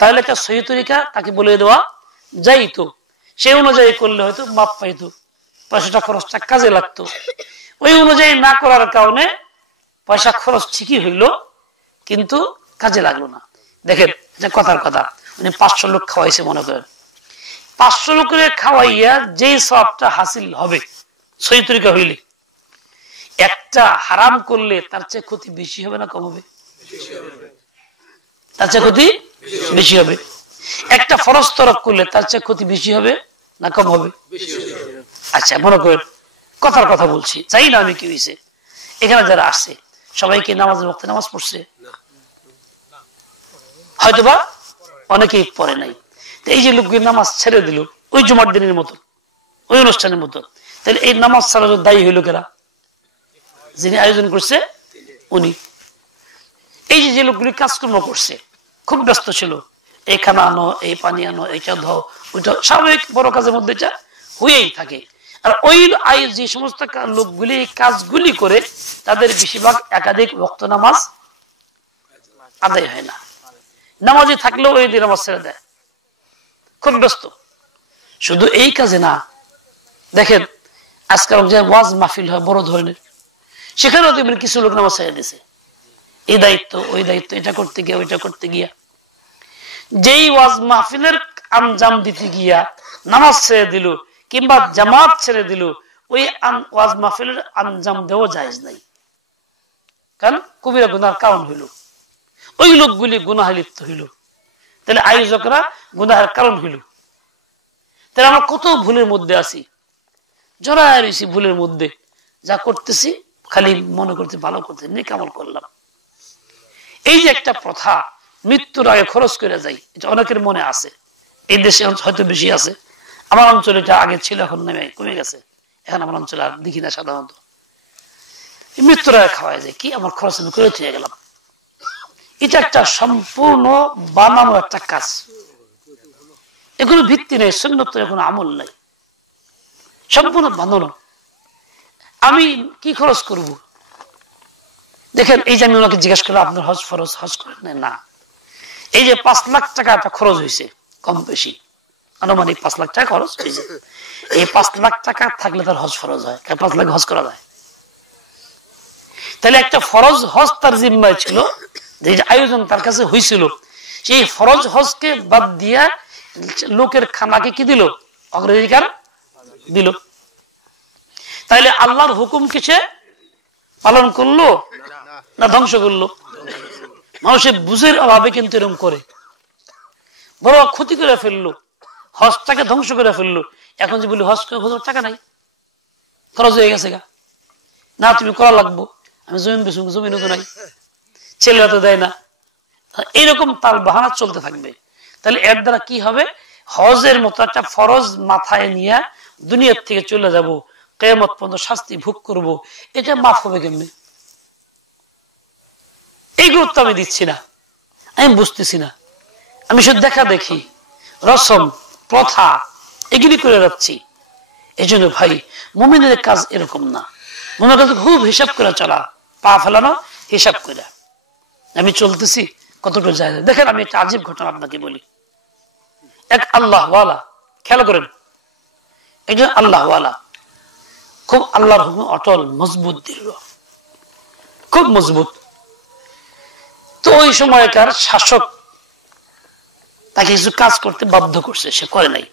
তাহলে একটা সহি তরিকা তাকে বলে দেওয়া যাইতো, সেই অনুযায়ী করলে হয়তো মাপ পাইতো, পয়সাটা খরচটা কাজে লাগতো। ওই অনুযায়ী না করার কারণে পয়সা খরচ ঠিকই হইলো, কিন্তু কাজে লাগলো না। দেখেন, কথার কথা, উনি 500 লোক খাওয়াইছে, মনে করেন 500 লোকের খাওয়াইয়া যেই সওয়াবটা হাসিল হবে সহি তরিকা হইলে, একটা হারাম করলে তার চেয়ে ক্ষতি বেশি হবে না কম হবে? তার চেয়ে ক্ষতি বেশি হবে। একটা ফরজ তরক করলে তার চেয়ে ক্ষতি বেশি হবে না কম হবে? আচ্ছা, মনে করেন কথার কথা বলছি, চাই না আমি কি হয়েছে, এখানে যারা আসছে সবাইকে নামাজের ওয়াক্তে নামাজ পড়ছে? হয়তোবা অনেকেই পড়ে নাই। এই যে লোকগুলি নামাজ ছেড়ে দিল ওই জুমার দিনের মতো, ওই অনুষ্ঠানের মতো, তাহলে এই নামাজ ছাড়া দায়ী হইল কেরা? যিনি আয়োজন করছে উনি। এই যে লোকগুলি কাজকর্ম করছে, খুব ব্যস্ত ছিল, এই খানা আনো, এই পানি আনো, এইটা ধো, ওইটা স্বাভাবিক বড় কাজের মধ্যে এটা হয়েই থাকে। আর ওই যে সমস্ত লোকগুলি কাজগুলি করে তাদের বেশিরভাগ একাধিক ওয়াক্ত নামাজ আদায় হয় না। নামাজি থাকলেও ওই দিন নামাজ ছেড়ে দেয়, খুব ব্যস্ত। শুধু এই কাজে না, দেখেন আজকাল যে ওয়াজ মাহফিল হয় বড় ধরনের, সেখানেও দেখবেন কিছু লোক নামাজ ছেড়ে দিছে, এই দায়িত্ব ওই দায়িত্ব, এটা করতে গিয়া ওইটা করতে গিয়া। যেই ওয়াজ মাহফিলের আঞ্জাম দিতে গিয়া নামাজ ছেড়ে দিল কিংবা জামাত ছেড়ে দিল, ওই ওয়াজ মাহফিলের আঞ্জাম দেওয়া জায়েজ নাই, কারণ কবিরা গুনার কারণ হইল, ওই লোকগুলি গুনাহে লিপ্ত হইল, তাহলে আয়োজকরা গুনাহের কারণ হইল। তাহলে আমরা কত ভুলের মধ্যে আছি, জড়ায় রয়েছি ভুলের মধ্যে, যা করতেছি খালি মনে করতে ভালো করতে, নেক আমল করলাম। এই যে একটা প্রথা, মৃত্যুর আগে খরচ করে যাই, এটা অনেকের মনে আছে, এই দেশে হয়তো বেশি আছে, আমার অঞ্চলে এটা আগে ছিল, এখন নেমে কমে গেছে, এখন আমার অঞ্চলে আর দেখি না সাধারণত। মৃত্যুর আগে খাওয়া যায়, কি আমার খরচ আমি করে চলে গেলাম, এটা একটা সম্পূর্ণ বানানো একটা কাজ, এগুলো ভিত্তি নেই, সুন্নত এখন আমল নাই, সম্পূর্ণ বানানো। আমি কি খরচ করব? দেখেন, এই যে আমি ওনাকে জিজ্ঞেস করলাম আপনার হজ ফরজ, হজ করেন না? এই যে 5 লাখ টাকা একটা খরচ হয়েছে, কম বেশি আনুমানিক 5 লাখ টাকা খরচ হয়েছে, এই 5 লাখ টাকা থাকলে তার হজ ফরজ হয়, 5 লাখ হজ করা যায়? তাহলে একটা ফরজ হজ তার জিম্মায় ছিল, যে আয়োজন তার কাছে হয়েছিল, সেই ফরজ হজকে বাদ দিয়া লোকের খানাকে কি দিল? অগ্রাধিকার দিল। তাইলে আল্লাহর হুকুম কিসে পালন করলো না ধ্বংস করলো? মানুষের বুঝের অভাবে কিন্তু এরকম করে, বড় ক্ষতি করে ফেললো, হজটাকে ধ্বংস করে ফেললো। এখন যে বলি হজ করে টাকা নাই, খরচ হয়ে গেছে গা, না তুমি করা লাগবো, আমি জমিন বেচুন, জমিনও তো নাই, ছেলেরা তো দেয় না, এইরকম তার বাহানা চলতে থাকবে। তাহলে এর দ্বারা কি হবে? হজের মতো একটা ফরজ মাথায় নিয়ে দুনিয়ার থেকে চলে যাব, কিয়ামত পর্যন্ত শাস্তি ভোগ করব, এটা মাফ হবে কেমনে? এই গুরুত্ব আমি দিচ্ছি না, আমি বুঝতেছি না, আমি শুধু দেখা দেখি রসম প্রথা এগুলি করে যাচ্ছি। এই জন্য ভাই, মুমিনের কাজ এরকম না, মুমিনের কাজ খুব হিসাব করে চলা, পা ফেলানো হিসাব করে আমি চলতেছি কতটুকু যায়। দেখেন, আমি একটা আজীব ঘটনা আপনাকে বলি। এক আল্লাহওয়ালা, খেয়াল করেন, একজন আল্লাহওয়ালা, খুব আল্লাহর হুকুম অটল, মজবুত, দৃঢ়, খুব মজবুত। তো ওই সময়কার শাসক তাকে কিছু কাজ করতে বাধ্য করছে, সে করে নাই,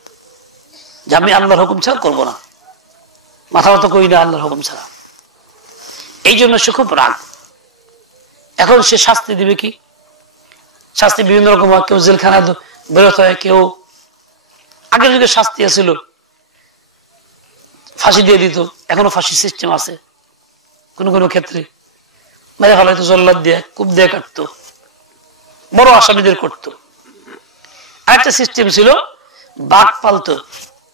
যে আমি আল্লাহর হুকুম ছাড়া করবো না, মাথা মতো করি না আল্লাহর হুকুম ছাড়া। এই জন্য সে খুব রাগ। এখন সে শাস্তি দিবে কি? শাস্তি বিভিন্ন রকম হয়, কেউ জেলখানায় বেরোতে হয়, কেউ আগের যুগে শাস্তি আছিল ফাঁসি দিয়ে দিত, এখনো ফাঁসি সিস্টেম আছে কোন কোন ক্ষেত্রে, মেরে ফেলাইতো, জল্লাদ দিয়ে কূপ দিয়ে কাটতো, বড় আসামিদের করতো। আরেকটা সিস্টেম ছিল, বাঘ পালতো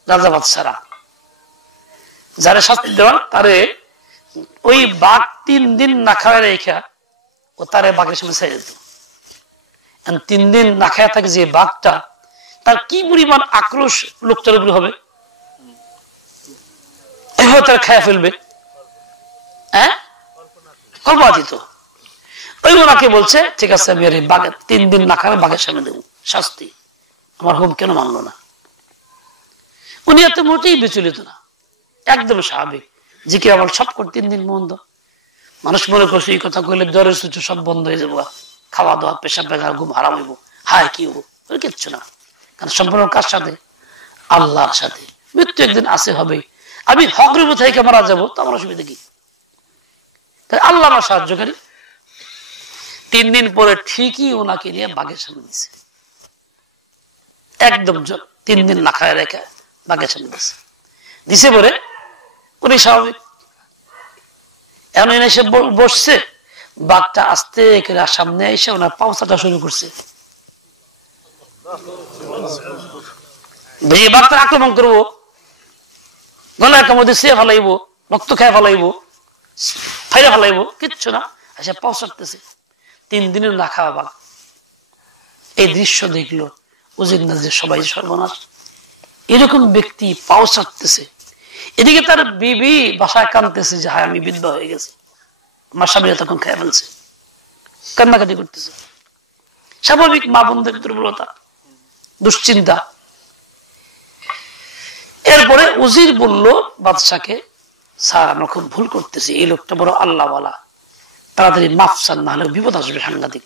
রাজা বাদশারা, যারা শাস্তি দেওয়ার তারে ওই বাঘ 3 দিন না খাওয়া রেখা ও তারে বাঘের সামনে ছেড়ে দিত। 3 দিন না খাওয়া থাকে যে বাঘটা, তার কি পরিমাণ আক্রোশ লোকটার উপরে হবে, এভাবে তারা খেয়ে ফেলবে। হ্যাঁ, কল্পনাতীত। ওই ওনাকে বলছে ঠিক আছে আমি এই বাঘের 3 দিন না খাওয়া বাঘের সামনে দেবো শাস্তি, আমার হুকুম কেন মানলো না? উনি এত মোটেই বিচলিত না, একদম স্বাভাবিক। জিকির আমল সব করে 3 দিন বন্ধ। মানুষ মনে করছে এই কথা কইলে জ্বরের সূত্র সব বন্ধ হয়ে যাবো, খাওয়া দাওয়া পেশাব বেগার ঘুম হারাম হইব, হায় কি হবো, কিচ্ছু না। কারণ সম্পর্ক কার সাথে? আল্লাহর সাথে। মৃত্যু একদিন আসে হবে। আমি হকরিব থেকে মারা যাবো তো আমার অসুবিধা কি? তাই আল্লাহ আমার সাহায্যকারী। 3 দিন পরে ঠিকই ওনাকে নিয়ে বাঘের সামনে দিছে, একদম 3 দিন না খায় রেখে বাঘের সামনে দিছে। দিছে পরে উনি স্বাভাবিক এমন এসে বসছে, বাঘটা আস্তে করে সামনে এসে ওনার পাউচাটা শুরু করছে। বাঘটা আক্রমণ করবো, গলায় কামড় দিয়ে ফেলাইবো, রক্ত খেয়ে ফেলাইবো, ফাইলে ফেলাইবো, কিচ্ছু না। এসে পাউচাটতেছে 3 দিনের না খাওয়া বাঘ। এই দৃশ্য দেখলো উজির নাজির সবাই সর্বনাশ, এরকম ব্যক্তি পাউচাটতেছে। এদিকে তার বিবি বাসায় কাঁদতেছে যে হায় আমি বৃদ্ধ হয়ে গেছি, আমার স্বামী তখন খেয়ে ফেলছে, কান্নাকাটি করতেছে। স্বাভাবিক মা বোনদের দুর্বলতা, দুশ্চিন্তা। এরপরে উজির বলল বাদশাকে, স্যার আমরা খুব ভুল করতেছি, এই লোকটা বড় আল্লাহওয়ালা, তাড়াতাড়ি মাফ চান, না হলে বিপদ আসবে সাংঘাতিক,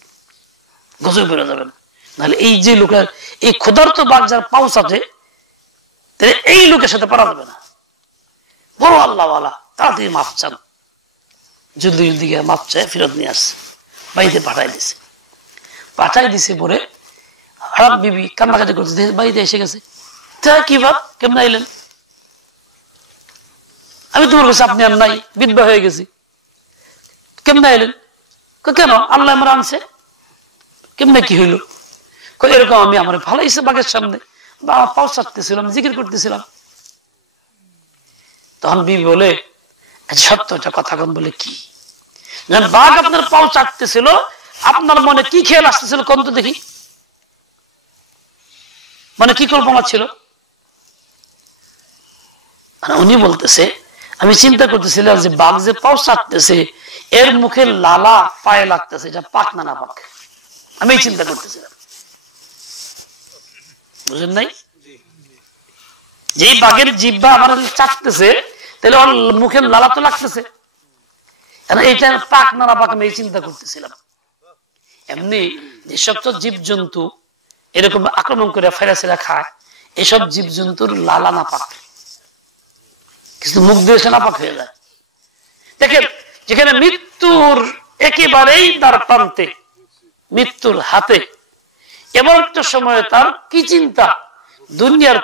গজব বেরো যাবেন। নাহলে এই যে লোকের এই ক্ষুধার্ত বাঘ যার পাউচাটে, এই লোকের সাথে পারা যাবে না, বড় আল্লাহওয়ালা, তাড়াতাড়ি মাফ চান। জলদি জলদি গিয়ে মাফ চায় ফেরত নিয়ে আসছে, বাড়িতে পাঠাই দিছে পরে হারাম বিবি কান্নাকাটি করতে বাড়িতে এসে গেছে। কি ভাব কেমন আইলেন? আমি তোমার কাছে আপনি আর নাই, বিধবা হয়ে গেছি, কেমন আইলেন? কেন আল্লাহ আমার আনছে, কেমনে কি হইল? এরকম আমি আমার ভালো হয়েছে বাঘের সামনে পাও চাটতেছিলাম, জিকির করতেছিলাম। তখন বিবি বলে সত্য একটা কথা কোন, বলে কি? বাঘ আপনার পাও চাটতেছিল, আপনার মনে কি খেয়াল আসতেছিল কোন তো দেখি, মানে কি কল্পনা ছিল? উনি বলতেছে আমি চিন্তা করতেছিলাম যে বাঘ যে পাও চাটতেছে এর মুখে লালা পায়ে লাগতেছে, এটা পাক না না পাক, আমি চিন্তা করতেছিলাম। বুঝেন নাই? যে বাঘের জিহ্বা আমার চাটতেছে, তাহলে ওর মুখের লালা তো লাগতেছে, এইটা পাক না না পাক আমি এই চিন্তা করতেছিলাম। এমনি যেসব তো জীব জন্তু এরকম আক্রমণ করে ফেরাসেরা খায়, এসব জীব জন্তুর লালা না পাক, কিন্তু মুখ দিয়ে এসে নাপাক হয়ে যায়। দেখেন যেখানে মৃত্যুর একেবারেই তার প্রান্তে, মৃত্যুর হাতে, এমন একটা সময় তার কি চিন্তা? দুনিয়ার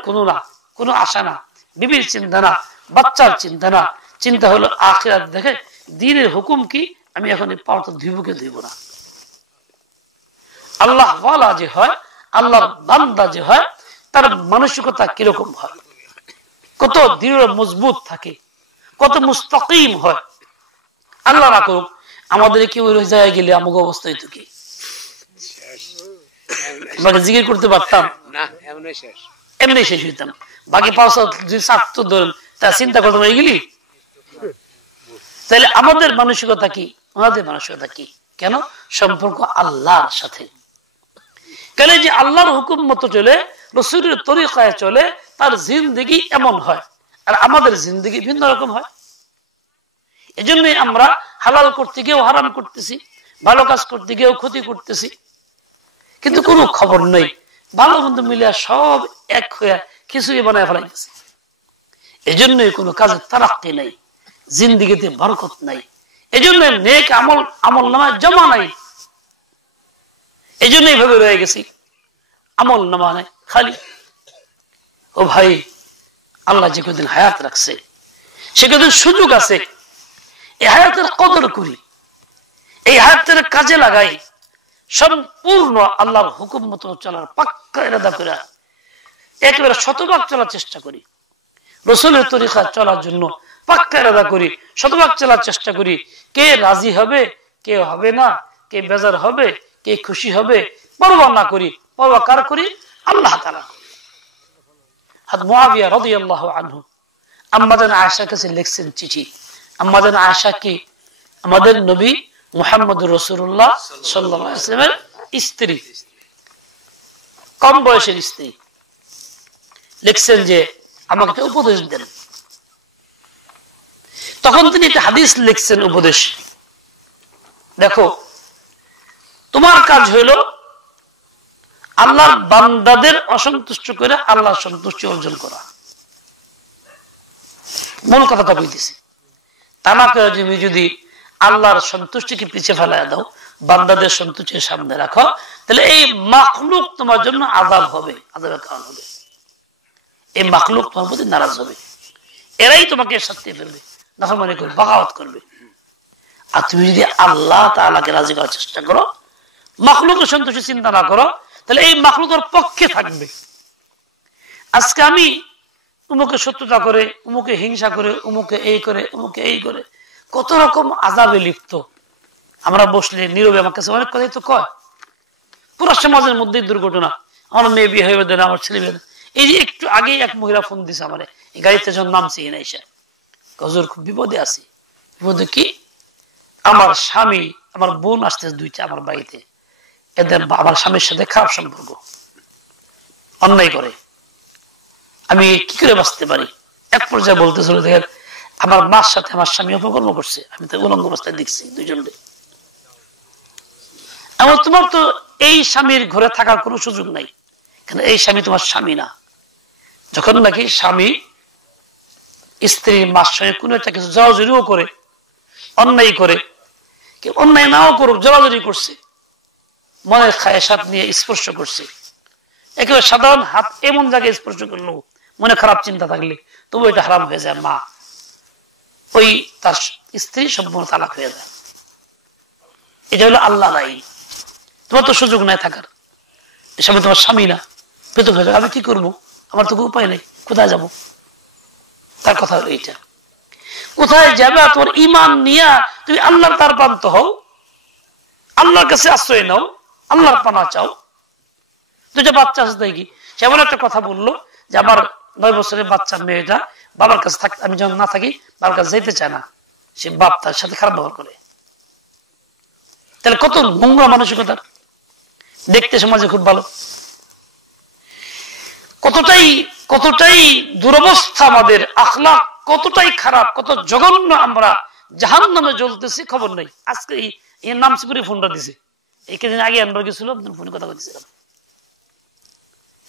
কোনো আশা না, বিবির চিন্তা না, বাচ্চার চিন্তা না, চিন্তা হলো আখিরাত। দেখে দ্বীনের হুকুম কি, আমি এখন এই পাওয়াটা ধুইবকে ধুইব না। আল্লাহ ওয়ালা যে হয়, আল্লাহর বান্দা যে হয়, তার মানসিকতা কিরকম হয়, কত দৃঢ় মজবুত থাকে, কত মুস্তাকিম হয়। আল্লাহ রাখুক আমাদের কি ওই জায়গায় গেলে আমাকে অবস্থা হইতো কি? আমাকে জিজ্ঞেস করতে পারতাম না, এমনি শেষ হইতাম। বাকি পাঁচটা যদি ছাত্র ধরেন তা চিন্তা করতাম এগুলি। তাহলে আমাদের মানসিকতা কি, ওনাদের মানসিকতা কি? কেন? সম্পর্ক আল্লাহর সাথে। কেন যে আল্লাহর হুকুম মতো চলে, রাসূলের তরিকায় চলে, তার জিন্দেগি এমন হয়, আর আমাদের জিন্দেগি ভিন্ন রকম হয়। এজন্যই আমরা হালাল করতে গিয়েও হারাম করতেছি, ভালো কাজ করতে গিয়েও ক্ষতি করতেছি, কিন্তু কোনো খবর নেই। ভালো মন্দ মিলিয়া সব এক হয়ে খিচুড়ি বানায় ফেলাইতেছে। এজন্যই কোনো কাজের তারাক্কি নাই, জিন্দেগিতে বরকত নাই। এজন্য নেক আমল নামায় জমা নাই। এই জন্য এইভাবে রয়ে গেছি, আমল নামা নাই খালি। ও ভাই, আল্লাহ যে কদিন হায়াত রাখছে, সে কদিন সুযোগ আছে, এই হায়াতের কদর করি, এই হায়াতের কাজে লাগাই, সম্পূর্ণ আল্লাহর হুকুম মতো চলার পাক্কা ইরাদা করে একেবারে শতভাগ চলার চেষ্টা করি। রাসূলের তরিকা চলার জন্য পাক্কা ইরাদা করি, শতভাগ চলার চেষ্টা করি, কে রাজি হবে কে হবে না, কে বেজার হবে কে খুশি হবে, পরোয়া না করি। পরোয়া কার করি? আল্লাহ তাআলা। হযরত মুআবিয়া রাদিয়াল্লাহু আনহু আম্মা জান আয়েশার কাছে লিখছেন চিঠি। আম্মা জান আয়েশা কি আমাদের নবী মুহাম্মদুর রাসূলুল্লাহ সাল্লাল্লাহু আলাইহি ওয়াসাল্লামের স্ত্রী, কম বয়সের স্ত্রী। লিখছেন যে আমাকে একটা উপদেশ দেন। তখন তিনি একটা হাদিস লিখছেন উপদেশ, দেখো তোমার কাজ হইল আল্লাহর বান্দাদের অসন্তুষ্ট করে আল্লাহর সন্তুষ্টি অর্জন করা। মূল কথাটা বলতেছি, তা না করে তুমি যদি আল্লাহর সন্তুষ্টিকে পিছিয়ে ফেলা দাও, বান্দাদের সন্তুষ্টির সামনে রাখো, তাহলে এই মাখলুক তোমার জন্য আযাব হবে, আযাবের কারণ হবে। এই মাখলুক তোমার প্রতি নারাজ হবে, এরাই তোমাকে শাস্তি ফেলবে, নাফরমানি করবে, বাগাওয়াত করবে। আর তুমি যদি আল্লাহ তাআলাকে রাজি করার চেষ্টা করো, মাখলুকের সন্তুষ্টি চিন্তা না করো, তাহলে এই মাখলুকের পক্ষে থাকবে। আজকে আমি উমুকে শত্রুতা করে, উমুকে হিংসা করে, উমুকে এই করে, উমুকে এই করে, কত রকম আযাবে লিপ্ত। আমরা বসলে নীরবে আমার কাছে অনেক কথাই তো কয়। পুরো সমাজের মধ্যে দুর্ঘটনা, আমার মেয়ে বিয়ে হয়ে দেয় না, আমার ছেলে বিয়ে। এই যে একটু আগেই এক মহিলা ফোন দিছে আমার, এই গাড়িতে যখন নামছি না এসে, হুজুর খুব বিপদে আছি। বিপদে কি? আমার স্বামী, আমার বোন আসতেছে দুইটা আমার বাড়িতে, এদের আমার স্বামীর সাথে খারাপ সম্পর্ক, অন্যায় করে, আমি কি করে বাঁচতে পারি? এক পর্যায়ে বলতেছিল, দেখেন আমার মার সাথে আমার স্বামী অপকর্ম করছে, আমি তো উলঙ্গ অবস্থায় দেখছি দুইজনকে। আমার তোমার তো এই স্বামীর ঘরে থাকার কোনো সুযোগ নাই, কারণ এই স্বামী তোমার স্বামী না। যখন নাকি স্বামী স্ত্রীর মার সঙ্গে কোনো একটা কিছু জড়াজড়িও করে, অন্যায় করে, কেউ অন্যায় নাও করুক, জড়াজড়ি করছে, মনের খায়েশাত নিয়ে স্পর্শ করছে, একেবারে সাধারণ হাত এমন জায়গায় স্পর্শ করলো, মনে খারাপ চিন্তা থাকলে তবু এটা হারাম হয়ে যায়, মা ওই তার স্ত্রী সম্পূর্ণ তালাক হয়ে যায়। এটা হলো আল্লাহ আইন। তোমার তো সুযোগ নাই থাকার, স্বামী তোমার স্বামী না, পৃথক হয়ে যাবে, আমি কি করবো? আমার তো উপায় নেই, কোথায় যাব? তার কথা হলো এইটা। কোথায় যাবে? তোমার ঈমান নিয়ে তুমি আল্লাহর তার প্রান্ত হও, আল্লাহর কাছে আশ্রয় নাও, আল্লাহর পানা চাও। দুইটা বাচ্চা আছে দেখি, সেমন একটা কথা বললো যে আমার 9 বছরের বাচ্চা মেয়েটা বাবার কাছে থাকতে, আমি যখন না থাকি বাবার কাছে যেতে চায় না, সে বাপ তার সাথে খারাপ ব্যবহার করে। তাহলে কত নোংরা মানসিকতা, দেখতে সমাজে খুব ভালো, কতটাই দুরবস্থা আমাদের আখলাক, কতটাই খারাপ, কত জঘন্য, আমরা জাহান্নামে জ্বলতেছি খবর নাই। আজকে এই নামসিপুরে ফোনটা দিছে, এই কিছুদিন আগে আমরা গেছিল, ফোনে কথা বলছিলাম,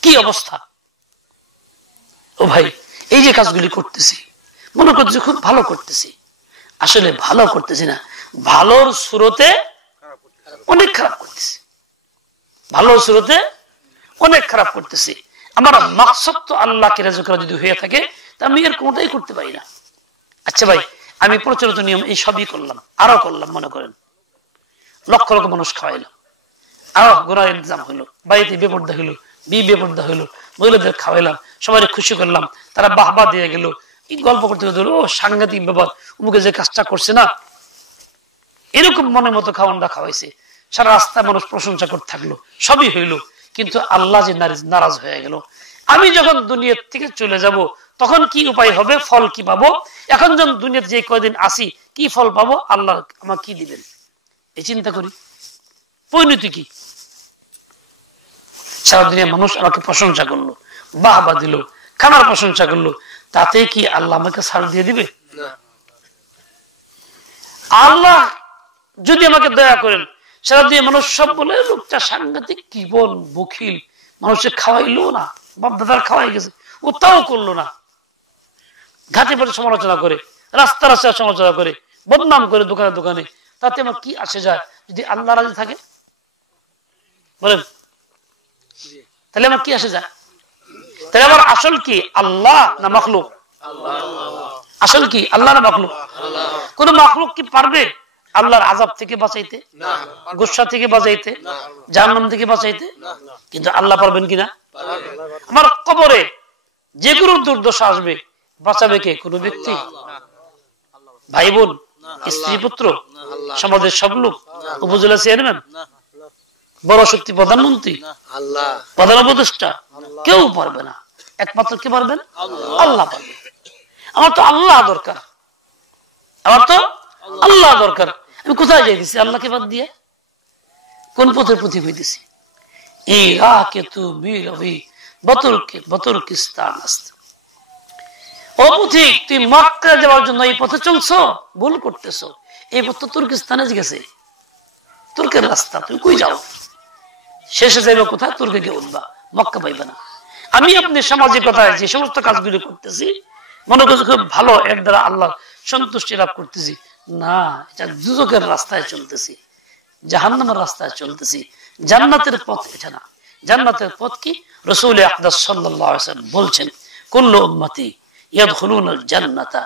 কি অবস্থা। ও ভাই, এই যে কাজগুলি করতেছি, মনে করছি খুব ভালো করতেছি, আসলে ভালো করতেছি না, ভালোর সুরতে অনেক খারাপ করতেছি, ভালোর সুরতে অনেক খারাপ করতেছি। আমার মাকসাদ তো আল্লাহকে রাজি করা যদি হয়ে থাকে, তা আমি এর কোনটাই করতে পারি না। আচ্ছা ভাই, আমি প্রচলিত নিয়ম এই সবই করলাম, আরো করলাম, মনে করেন লক্ষ লক্ষ মানুষ খাওয়াইলাম, আরো গোনার ইন্তজাম হইলো, বাড়িতে বেপর্দা হইলো, বেপর্দা হইলো, মহিলাদের খাওয়াইলাম, সবাই খুশি করলাম, তারা বাহবা দিয়ে গেল, এই গল্প করতে করতে ও সাংঘাতিক ব্যাপার, উমুকে যে কাজটা করছে না, এরকম মনের মতো খাওয়ানটা খাওয়াইছে, সারা রাস্তায় মানুষ প্রশংসা করতে থাকলো, সবই হইলো, কিন্তু আল্লাহ যে নারাজ হয়ে গেল। আমি যখন দুনিয়ার থেকে চলে যাব, তখন কি উপায় হবে, ফল কি পাবো? এখন যখন দুনিয়াতে যে কয়দিন আসি, কি ফল পাবো, আল্লাহ আমাকে কি দিবেন, এই চিন্তা করি। পরিণতি কি? সারা দুনিয়া মানুষ আমাকে প্রশংসা করলো, বাহবা দিল, খানার প্রশংসা করলো, তাতে কি আল্লাহ আমাকে ছাড় দিয়ে দিবে? আল্লাহ যদি আমাকে দয়া করেন, সারা দিয়ে মানুষ সব বলে লোকটা সাংঘাতিক, কি বল বখিল, মানুষের খাওয়াইলো না, বাপ দাদার খাওয়াই গেছে, ও তাও করলো না, ঘাটে পথে সমালোচনা করে, রাস্তা রাস্তায় সমালোচনা করে, বদনাম করে দোকানে দোকানে, তাতে আমার কি আসে যায় যদি আল্লাহ রাজি থাকে? বলেন, তাহলে আমার কি আসে যায়? তাহলে আমার আসল কি, আল্লাহ না মাখলুক? আসল কি, আল্লাহ না মাখলুক? কোন মাখলুক কি পারবে আল্লাহর আযাব থেকে বাঁচাইতে, গুসা থেকে বাঁচাইতে, জাহান্নাম থেকে বাঁচাইতে? কিন্তু আল্লাহ পারবেন কিনা? আমার কবরে যে কোনো দুর্দশা আসবে, বাঁচাবে কে? কোন ব্যক্তি? ভাই বোন, স্ত্রী পুত্র, সমাজের সব লোক, উপজেলা চেয়ারম্যান, বড় শক্তি প্রধানমন্ত্রী, প্রধান উপদেষ্টা, কেউ পারবে না। একমাত্র কে পারবেন? আল্লাহ পারবে। আমার তো আল্লাহ দরকার, আমার তো আল্লাহ দরকার। আমি কোথায় যাইতেছি আল্লাহকে বাদ দিয়ে? কোন পথের প্রতীক হইতেছি? তুই মক্কা যাওয়ার জন্য এই পথে চলছো, ভুল করতেছো। এই পথ তুর্কিস্তানে গেছে, তুর্কের রাস্তা, তুমি কই যাও? শেষে যাইবা কোথায়? তুর্কে গিয়ে উঠবা, মক্কা পাইবে না। আমি আপনি সামাজিকতায় যে সমস্ত কাজগুলি করতেছি মনে করছি খুব ভালো, এর দ্বারা আল্লাহ সন্তুষ্টি লাভ করতেছি, না, এটা দুজকের রাস্তায় চলতেছি, জাহান্নামের রাস্তায় চলতেছি। জান্নাতের পথ এটা না। জান্নাতের পথ কি? রাসূল আকরাম সাল্লাল্লাহু আলাইহি ওয়াসাল্লাম বলছেন, কুল্লু উম্মতি ইয়াদখুলুনাল জান্নাতা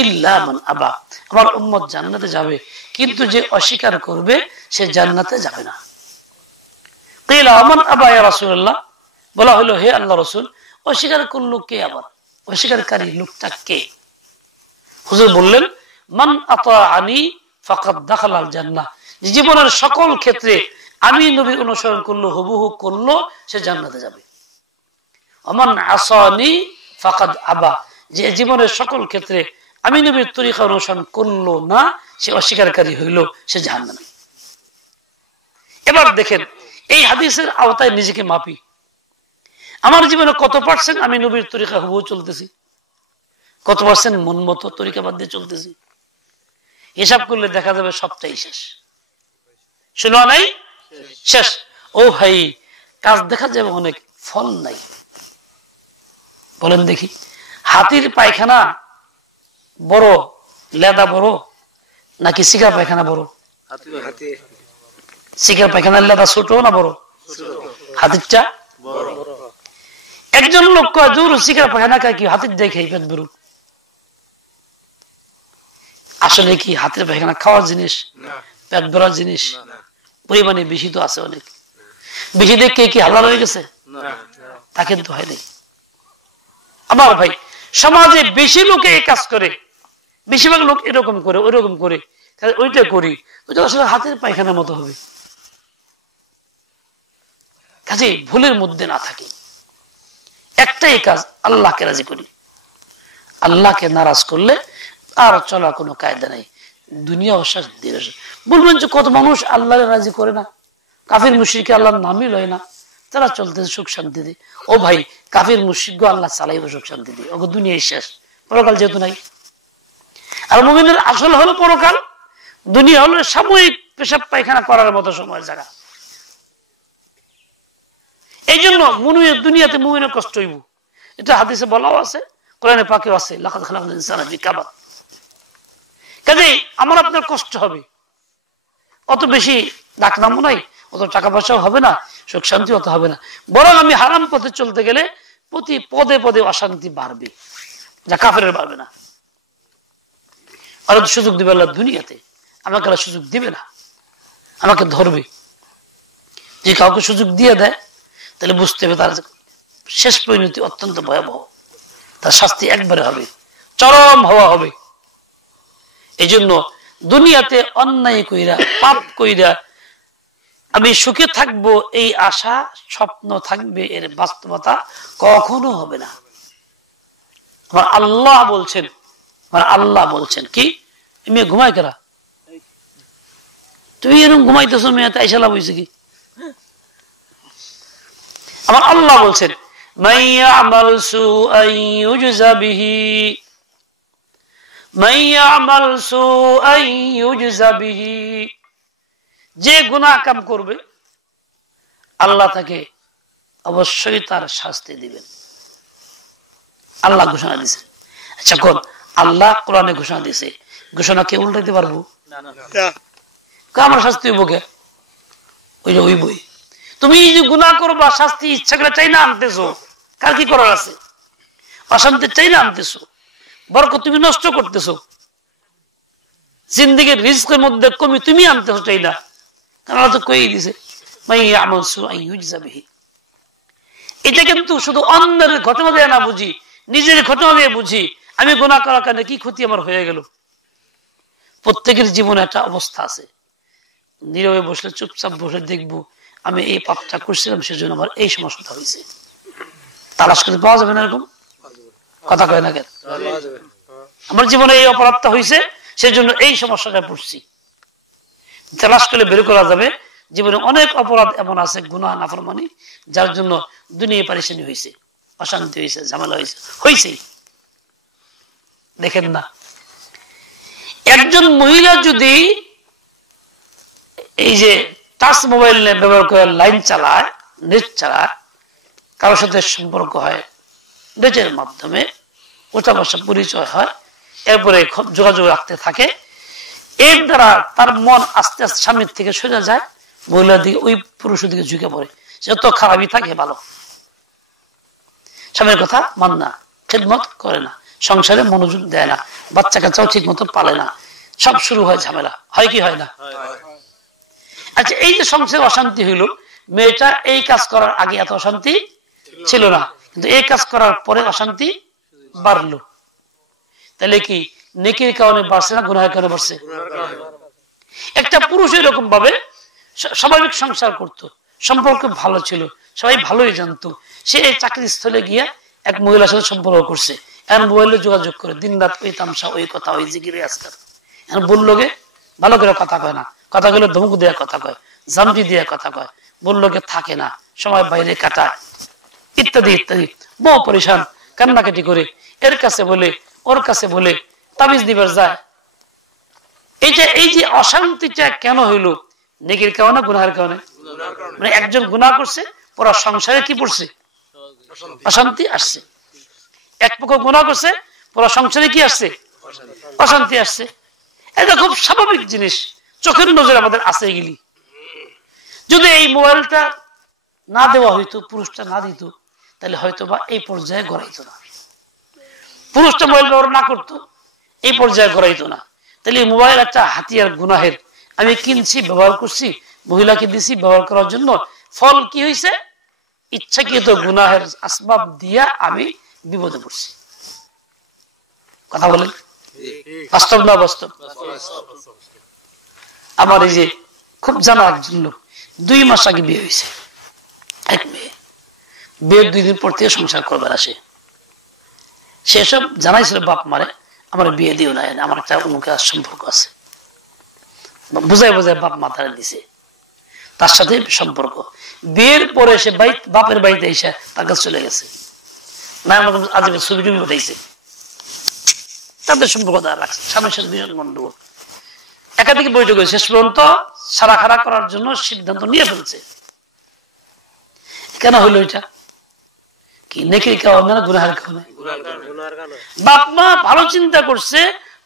ইল্লা মান আবা। আমার উম্মত জান্নাতে যাবে, কিন্তু যে অস্বীকার করবে সে জান্নাতে যাবে না। কিলা মান আবা ইয়া রাসূলুল্লাহ, বলা হলো হে আল্লাহ রাসূল, অস্বীকার করলো কে? আবার অস্বীকারী লোকটা কে? হুজুর বললেন, মান আতাআনি ফাকাদ দাখালাল জান্নাহ। জীবনের সকল ক্ষেত্রে আমি নবীর অনুসরণ করলো, হুবহু করলো, সে জান্নাতে যাবে। ওমান আসানি ফাকাদ আবা। যে জীবনের সকল ক্ষেত্রে আমি নবীর তরিকা অনুসরণ করলো না, সে অস্বীকারী হইল, সে জাহান্নামী। এবার দেখেন, এই হাদিসের আওতায় নিজেকে মাপি। আমার জীবনে কত পার্সেন্ট আমি নবীর তরিকা হুবহু চলতেছি, কত পার্সেন্ট মন মতো তরিকা বাদ দিয়ে চলতেছি? হিসাব করলে দেখা যাবে সবটাই শেষ। শুনো নাই? শেষ। ও ভাই, কাজ দেখা যাবে অনেক, ফল নাই। বলেন দেখি, হাতির পায়খানা বড়, লেদা বড়, নাকি শিকার পায়খানা বড়? শিকার পায়খানার লেদা ছোট না বড়? হাতিরটা বড়। একজন লোক কয় দূর শিকার পায়খানা খায় কি, হাতির দেখে পেট বেরু। আসলে কি হাতির পায়খানা খাওয়ার জিনিস? পেট ভরার জিনিস? পরিমাণে বেশি তো আছে, অনেক বেশি দেখে কি হালাল হয়ে গেছে? তা কিন্তু হয় নাই। আবার ভাই, সমাজে বেশি লোকে এই কাজ করে, বেশিরভাগ লোক এরকম করে, ওইরকম করে, ওইটা করি, ওইটা আসলে হাতের পায়খানার মতো হবে। কাজে ভুলের মধ্যে না থাকি, একটাই কাজ, আল্লাহকে রাজি করি। আল্লাহকে নারাজ করলে আর চলা কোনো কায়দা নাই, দুনিয়া অশ্বাস দিয়ে। বলবেন যে কত মানুষ আল্লাহ রাজি করে না, কাফির মুশরিক আল্লাহর নামই লয় না, তারা চলতেছে সুখ শান্তিতে। ও ভাই, কাফির মুশরিক আল্লাহ চালাইব সুখ শান্তিতে, ওকে দুনিয়ায় শেষ, পরকাল যেহেতু নাই। আর মুমিনের আসল হলো পরকাল, দুনিয়া হলো সাময়িক পেশাব পায়খানা করার মতো সময়ের জায়গা। এই জন্য দুনিয়াতে মুমিনের কষ্ট হইব, এটা হাদিসে বলাও আছে, কোরআনে পাকেও আছে, লাকাদ খালাকনাল ইনসানা ফি কাবাদ। কাজেই আমার আপনার কষ্ট হবে, অত বেশি ডাকনামও নাই, অত টাকা পয়সাও হবে না, সুখ শান্তি অত হবে না। বরং আমি হারাম পথে চলতে গেলে প্রতি পদে পদে অশান্তি বাড়বে, যা কাফেরের বাড়বে না। আর সুযোগ দিবে আল্লাহ দুনিয়াতে, আমাকে আর সুযোগ দিবে না, আমাকে ধরবে। যে কাউকে সুযোগ দিয়ে দেয়, তাহলে বুঝতে হবে তার শেষ পরিণতি অত্যন্ত ভয়াবহ, তার শাস্তি একবারে হবে, চরম হওয়া হবে। এই জন্য দুনিয়াতে অন্যায় কইরা, পাপ কইরা আমি সুখে থাকবো এই আশা, স্বপ্ন থাকবে, এর বাস্তবতা কখনো হবে না। আমার আল্লাহ বলছেন, আমার আল্লাহ বলছেন কি, মেয়ে ঘুমাই কেরা, তুমি এরকম ঘুমাইতেছো, মেয়ে তাই সালা বইছে কি? আমার আল্লাহ বলছেন, মাইয়ামাল সুআন ইউজযা বিহি, মাইয়ামাল সুআন ইউজযা বিহি। যে গুনাহ কাম করবে আল্লাহ তাকে অবশ্যই তার শাস্তি দিবেন, আল্লাহ ঘোষণা দিয়েছে। আচ্ছা কোন আল্লাহ কোরআনে ঘোষণা দিয়েছে, ঘোষণা কে উল্টাইতে পারবো? আমার শাস্তি হইব কে? ওই যে ওই বই, তুমি যে গুনাহ করবা শাস্তি ইচ্ছা করে চাই না আনতেছো, কার কি করার আছে? অশান্তি চাই না আনতেছো, বরকত তুমি নষ্ট করতেছো, জিন্দেগির রিজকের মধ্যে কমি তুমি আনতেছো চাই না, কারণ তো কই দিছে মাইয়ামাল সুআন ইউজযা বিহি। এটা কিন্তু শুধু অন্যের ঘটনা দিয়ে না বুঝি, নিজের ঘটনা দিয়ে বুঝি। আমি গুনাহ করার কারণে কি ক্ষতি আমার হয়ে গেল, প্রত্যেকের জীবনে একটা অবস্থা আছে, নীরবে বসলে চুপচাপ বসে দেখবো আমি এই পাপটা করছিলাম সেজন্য আমার এই সমস্যাটা হয়েছে। তালাশ করে পাওয়া যাবে না এরকম? কথা কয় না কেন? আমার জীবনে এই অপরাধটা হয়েছে সেজন্য এই সমস্যাটা পড়ছি, তালাশ করলে বের করা যাবে। জীবনে অনেক অপরাধ এমন আছে, গুনাহ নাফরমানি, যার জন্য দুনিয়া পারেশানি হয়েছে, অশান্তি হয়েছে, ঝামেলা হয়েছে। দেখেন না, একজন মহিলা যদি এই যে টাচ মোবাইল ব্যবহার করে লাইন চালায়, নেট চালায়, কারোর সাথে সম্পর্ক হয় নেটের মাধ্যমে, ওটা বসা পরিচয় হয়, এরপরে যোগাযোগ রাখতে থাকে, এর দ্বারা তার মন আস্তে আস্তে স্বামীর থেকে সরে যায়, মহিলার দিকে, ওই পুরুষের দিকে ঝুঁকে পড়ে। সে তো খারাপই থাকে, ভালো স্বামীর কথা মান না, খেদমত করে না, সংসারে মনোযোগ দেয় না, বাচ্চা কাচ্চাও ঠিক মতো পালে না, সব শুরু হয় ঝামেলা। হয় কি হয় না? আচ্ছা, এই যে সংসারে অশান্তি হইল, মেয়েটা এই কাজ করার আগে এত অশান্তি ছিল না, কিন্তু এই কাজ করার পরে অশান্তি বাড়লো। তাহলে কি নেকির কারণে বাড়ছে না গুনাহের কারণে বাড়ছে? একটা পুরুষ এরকম ভাবে স্বাভাবিক সংসার করত, সম্পর্ক ভালো ছিল, সবাই ভালোই জানতো, সে এই চাকরি স্থলে গিয়ে এক মহিলার সাথে সম্পর্ক করছে, এখন মোবাইলে যোগাযোগ করে দিন রাত ওই তামসা, ওই কথা, ওই জিগিরে আজকাল। এখন বললোকে ভালো করে কথা কয় না, কথা গুলো ধমক দেওয়া কথা কয়, জামটি দেওয়া কথা কয়, বললোকে থাকে না, সময় বাইরে কাটায়, ইত্যাদি ইত্যাদি। বহু পরেশান, কান্নাকাটি করে, এর কাছে বলে ওর কাছে বলে তাবিজ দিবার যায়। এই যে অশান্তিটা কেন হইলো? নেকির কারণে গুনাহের কারণে? মানে একজন গুনাহ করছে, পুরো সংসারে কি পড়ছে? অশান্তি আসছে। এক পক্ষ গুনাহ করছে, পুরো সংসারে কি আসছে? অশান্তি আসছে। এটা খুব স্বাভাবিক জিনিস, চোখের নজরে আমাদের আছে এগুলি। যদি এই মোবাইলটা না দেওয়া হইতো, পুরুষটা না দিত, তাহলে হয়তো বা এই পর্যায়ে গড়াইতো না। পুরুষটা মোবাইল ব্যবহার না করতো, এই পর্যায়ে গড়াইতো না। তাহলে এই মোবাইল একটা হাতিয়ার গুনাহের। আমি কিনছি, ব্যবহার করছি, মহিলাকে দিছি ব্যবহার করার জন্য, ফল কি হয়েছে? ইচ্ছাকৃত গুনাহের আসবাব দিয়া আমি বিপদে পড়ছি। কথা বলেন, বাস্তব না বাস্তব? আমার এই যে খুব জানা একজন লোক, 2 মাস আগে বিয়ে হয়েছে, এক মেয়ে, বিয়ের 2 দিন পর থেকে সংসার করবার আসে। সেসব জানাইছিল বাপ মারে, আমার বিয়ে দিও না, আমার একটা অমুক সম্পর্ক আছে, বুঝাই বুঝাই বাপ মা তারা দিছে, তার সাথে সম্পর্ক। বিয়ের পরে সে বাপের বাড়িতে এসে তার কাছে চলে গেছে, না আমাদের আজ ছবি টবি উঠাইছে, তাদের সম্পর্ক তারা রাখছে, স্বামীর সাথে ভীষণ গন্ডগোল। একাধিক বৈঠক হয়েছে, শেষ পর্যন্ত সারা খাড়া করার জন্য সিদ্ধান্ত নিয়ে ফেলছে। কেন হইলো এটা? কি নেকির কারণে না গুনাহের কারণে? বাপ মা ভালো চিন্তা করছে,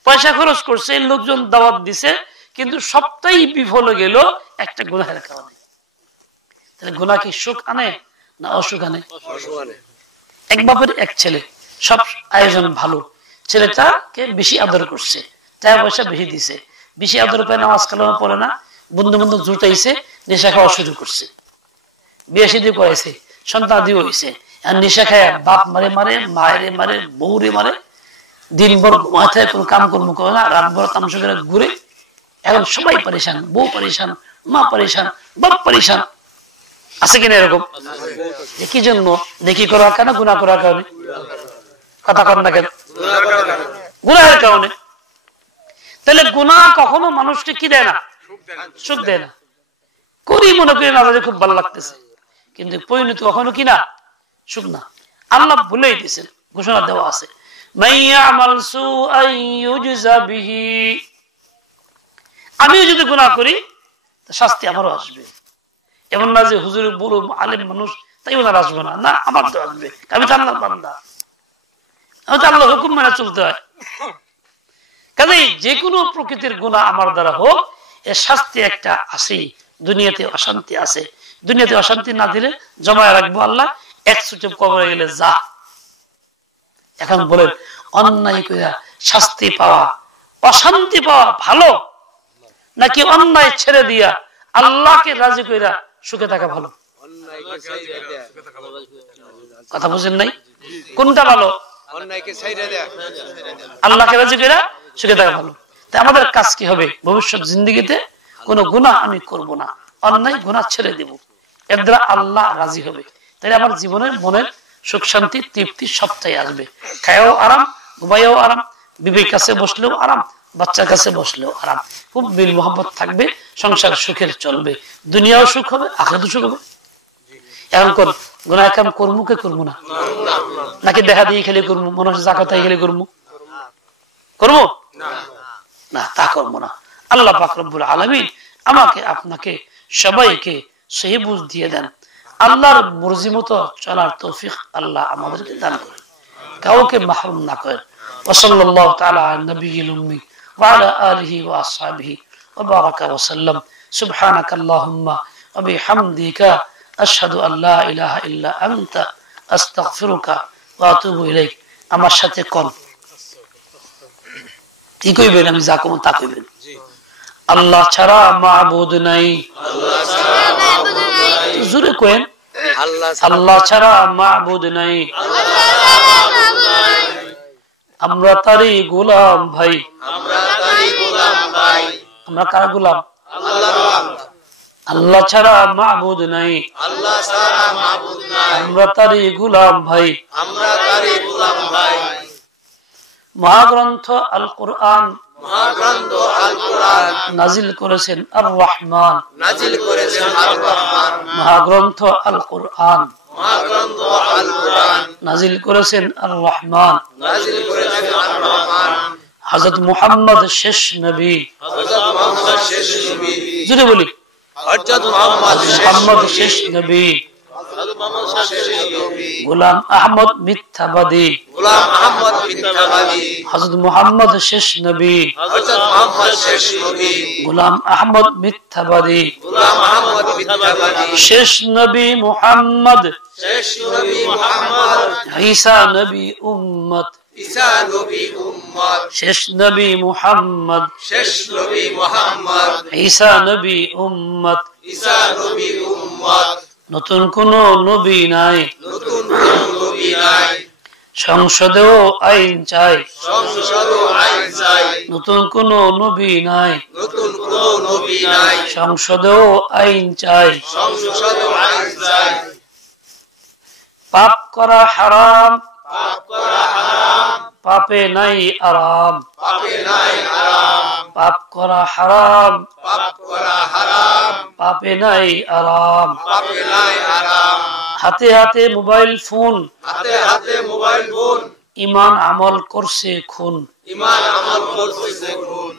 পয়সা খরচ করছে, লোকজন দাওয়াত দিছে, কিন্তু সবটাই বিফল গেল একটা গুনাহের কারণে। তাহলে গুনাহ কি সুখ আনে না অসুখ আনে? এক বাপের এক ছেলে, সব আয়োজন ভালো, ছেলেটাকে বেশি আদর করছে, টাকা পয়সা বেশি দিছে, বেশি আদর পায়, নামাজ কালামা পড়ে না, বন্ধু বান্ধব জুটাইছে, নেশা খাওয়া শুরু করছে, বিয়ে শাদী করাইছে, সন্তান দিও হয়েছে, আর নেশা খায় বাপ মারে মারে, মায়েরে মারে, বউরে মারে, দিনভর মাথায় কোনো কাম কর্ম করে না, রাতভর তামসা করে ঘুরে। এখন সবাই পরেশান, বউ পরেশান, মা পরেশান, বাপ পরেশান। আছে কিনা এরকম? কি জন্য? নেকি করার কারণে, গুনাহ করার কারণে? কথা কর না কেন? গুনাহের কারণে। তাহলে গুনাহ কখনো মানুষকে কি দেয় না? সুখ দেয় না। করি মনে করি না খুব ভালো লাগতেছে, কিন্তু পরিণতি কখনো কি না? সুখ না। আল্লাহ বলেই দিয়েছেন, ঘোষণা দেওয়া আছে, আমিও যদি গুনাহ করি শাস্তি আমারও আসবে। এমন না যে হুজুর বড় আলেম মানুষ তাই ওনার আসবে না, না, আমার তো আসবে, আমি তো আল্লাহর বান্দা, আমি তো আল্লাহর হুকুম মেনে চলতে হয়। কাজেই যে কোনো প্রকৃতির গুনাহ আমার দ্বারা হোক, এর শাস্তি একটা আসেই। দুনিয়াতে অশান্তি আছে, দুনিয়াতে অশান্তি না দিলে জমায় রাখবো আল্লাহ, এক ছুটে কবরে গেলে যা। এখন বলেন, অন্যায় কইরা শাস্তি পাওয়া, অশান্তি পাওয়া ভালো, নাকি অন্যায় ছেড়ে দিয়া আল্লাহকে রাজি কইরা সুখে থাকা ভালো? কথা বুঝেন নাই? কোনটা ভালো? আল্লাহকে রাজি কইরা সুখে থাকা ভালো। আমাদের কাজ কি হবে? ভবিষ্যৎ জিন্দেগিতে কোনো গুনাহ আমি করব না, অন্যায় গুনাহ ছেড়ে দেব, এর দ্বারা আল্লাহ রাজি হবে। তাই আমার জীবনের মনের সুখ শান্তি তৃপ্তি সবটাই আসবে। খায়ও আরাম, ঘুমাইও আরাম, বিবির কাছে বসলেও আরাম, বাচ্চার কাছে বসলেও আরাম, খুব মিল মোহাম্মত থাকবে, সংসার সুখের চলবে, দুনিয়াও সুখ হবে, আখিরাতেও সুখ হবে। এখন কোন গুনাহ কাম করবো কে করবো না, নাকি দেখা দিয়ে খেলে করবো, মনে হচ্ছে জাকাতাই খেলে করবো, করবো না, তা করবো না। আল্লাহ পাক রব্বুল আলামিন আমাকে আপনাকে সবাইকে সেই বুঝ দিয়ে দেন, আল্লাহর মর্জি মতো চলার তৌফিক আল্লাহ আমাদেরকে দান করেন, কাউকে মাহরুম না করেন। ওয়াসাল্লাল্লাহু তাআলা আলা নবিয়িল উম্মি ওয়া আলা আলিহি ওয়া আসহাবিহি ওয়া বারাকা ওয়া সাল্লাম। সুবহানাকাল্লাহুম্মা ওয়া বিহামদিকা আশহাদু আল লা ইলাহা ইল্লা আনতা আস্তাগফিরুকা ওয়া আতুবু ইলাইক। আমার সাথে কোন কি কইবেন? আমি যা কম তা কইবেন। আল্লাহ ছাড়া মাবুদ নাই, জোরে কইেন আল্লাহ ছাড়া মাবুদ নাই, আমরা তারই গোলাম ভাই। আমরা কার গোলাম? আল্লাহ ছাড়া মাবুদ নাই, আমরা তারই গোলাম ভাই। মহাগ্রন্থ আল কোরআন নাজিল করেছেন আর রহমান, মহাগ্রন্থ আল কোরআন নাজিল করেছেন আর রহমান। হযরত মুহাম্মদ শেষ নবী, জোরে বলি মুহাম্মদ শেষ নবী। গোলাম আহমদ মিথ্যাবাদী, হযরত মুহাম্মদ শেষ নবী, গোলাম আহমদ মিথ্যাবাদী। শেষ নবী মুহাম্মদ, ঈসা নবী উম্মত, শেষ নবী মুহাম্মদ, ঈসা নবী উম্মত। নতুন কোন নবী নাই, সংসদেও আইন চাই, নতুন কোন নবী নাই, সংসদেও আইন চাই। পাপ করা হারাম, পাপে নাই আরাম, পাপ করা হারাম, পাপে নাই আরাম। হাতে হাতে মোবাইল ফোন, ইমান আমল করছে খুন,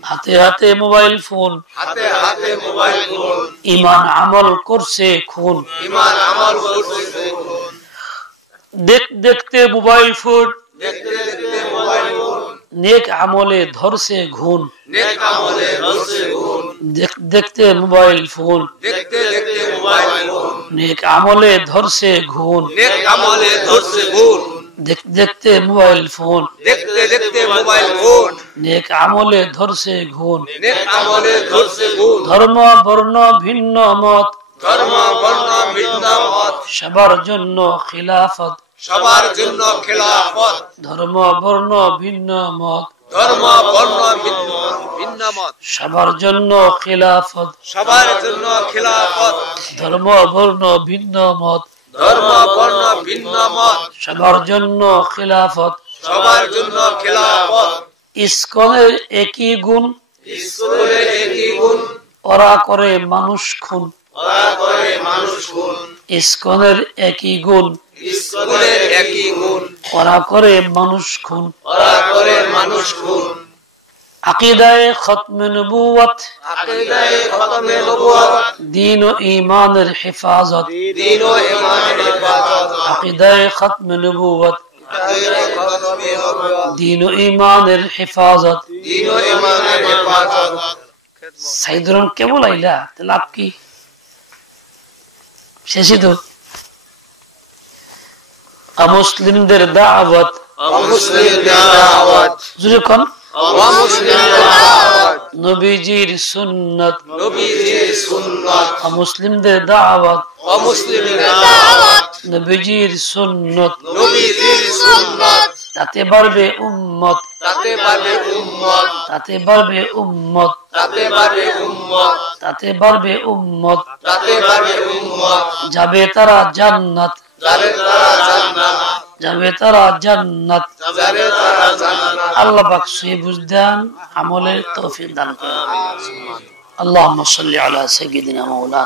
হাতে হাতে মোবাইল ফোন, ইমান আমল করছে খুন। দেখতে মোবাইল ফোন, নেক আমলে ধরছে ঘুন, দেখতে মোবাইল ফোন, নেক আমলে ধরছে ঘুন, দেখতে মোবাইল ফোন, নেক আমলে ধরছে ঘুন। ধর্ম বর্ণ ভিন্ন মত, সবার জন্য খিলাফত, ধর্ম বর্ণ ভিন্ন মত, সবার জন্য খিলাফত, ধর্ম বর্ণ ভিন্ন মত, সবার জন্য খিলাফত। ইসকনের একই গুণ, ওরা করে মানুষ খুন, ইসকনের একই গুণ, ওরা করে মানুষ খুন। আকিদায়ে খতমে নবুয়ত, দ্বীন ও ঈমানের হেফাজত, আকিদায়ে খতমে নবুয়ত, দ্বীন ও ঈমানের হেফাজত। সাইদুর কেবল আইলা লাভ কি? শেষই তো। অমুসলিমদের দাওয়াত, জোরে কোন নবীজির সুন্নাত, অমুসলিমদের দাওয়াত, নবীজির সুন্নাত। তাতে বাড়বে উম্মত, তাতে বাড়বে উম্মত, তাতে বাড়বে উম্মত, তাতে বাড়বে উম্মত, তাতে বাড়বে উম্মত, তাতে বাড়বে উম্মত, যাবে তারা জান্নাত, যাবে তারা জান্নাত, যাবে তারা জান্নাত। যাবে তারা জান্নাত। আল্লাহ পাক সহি বুঝদান আমলের তৌফিক দান করেন। আল্লাহুম্মা সাল্লি আলা সাইয়্যিদিনা মাওলানা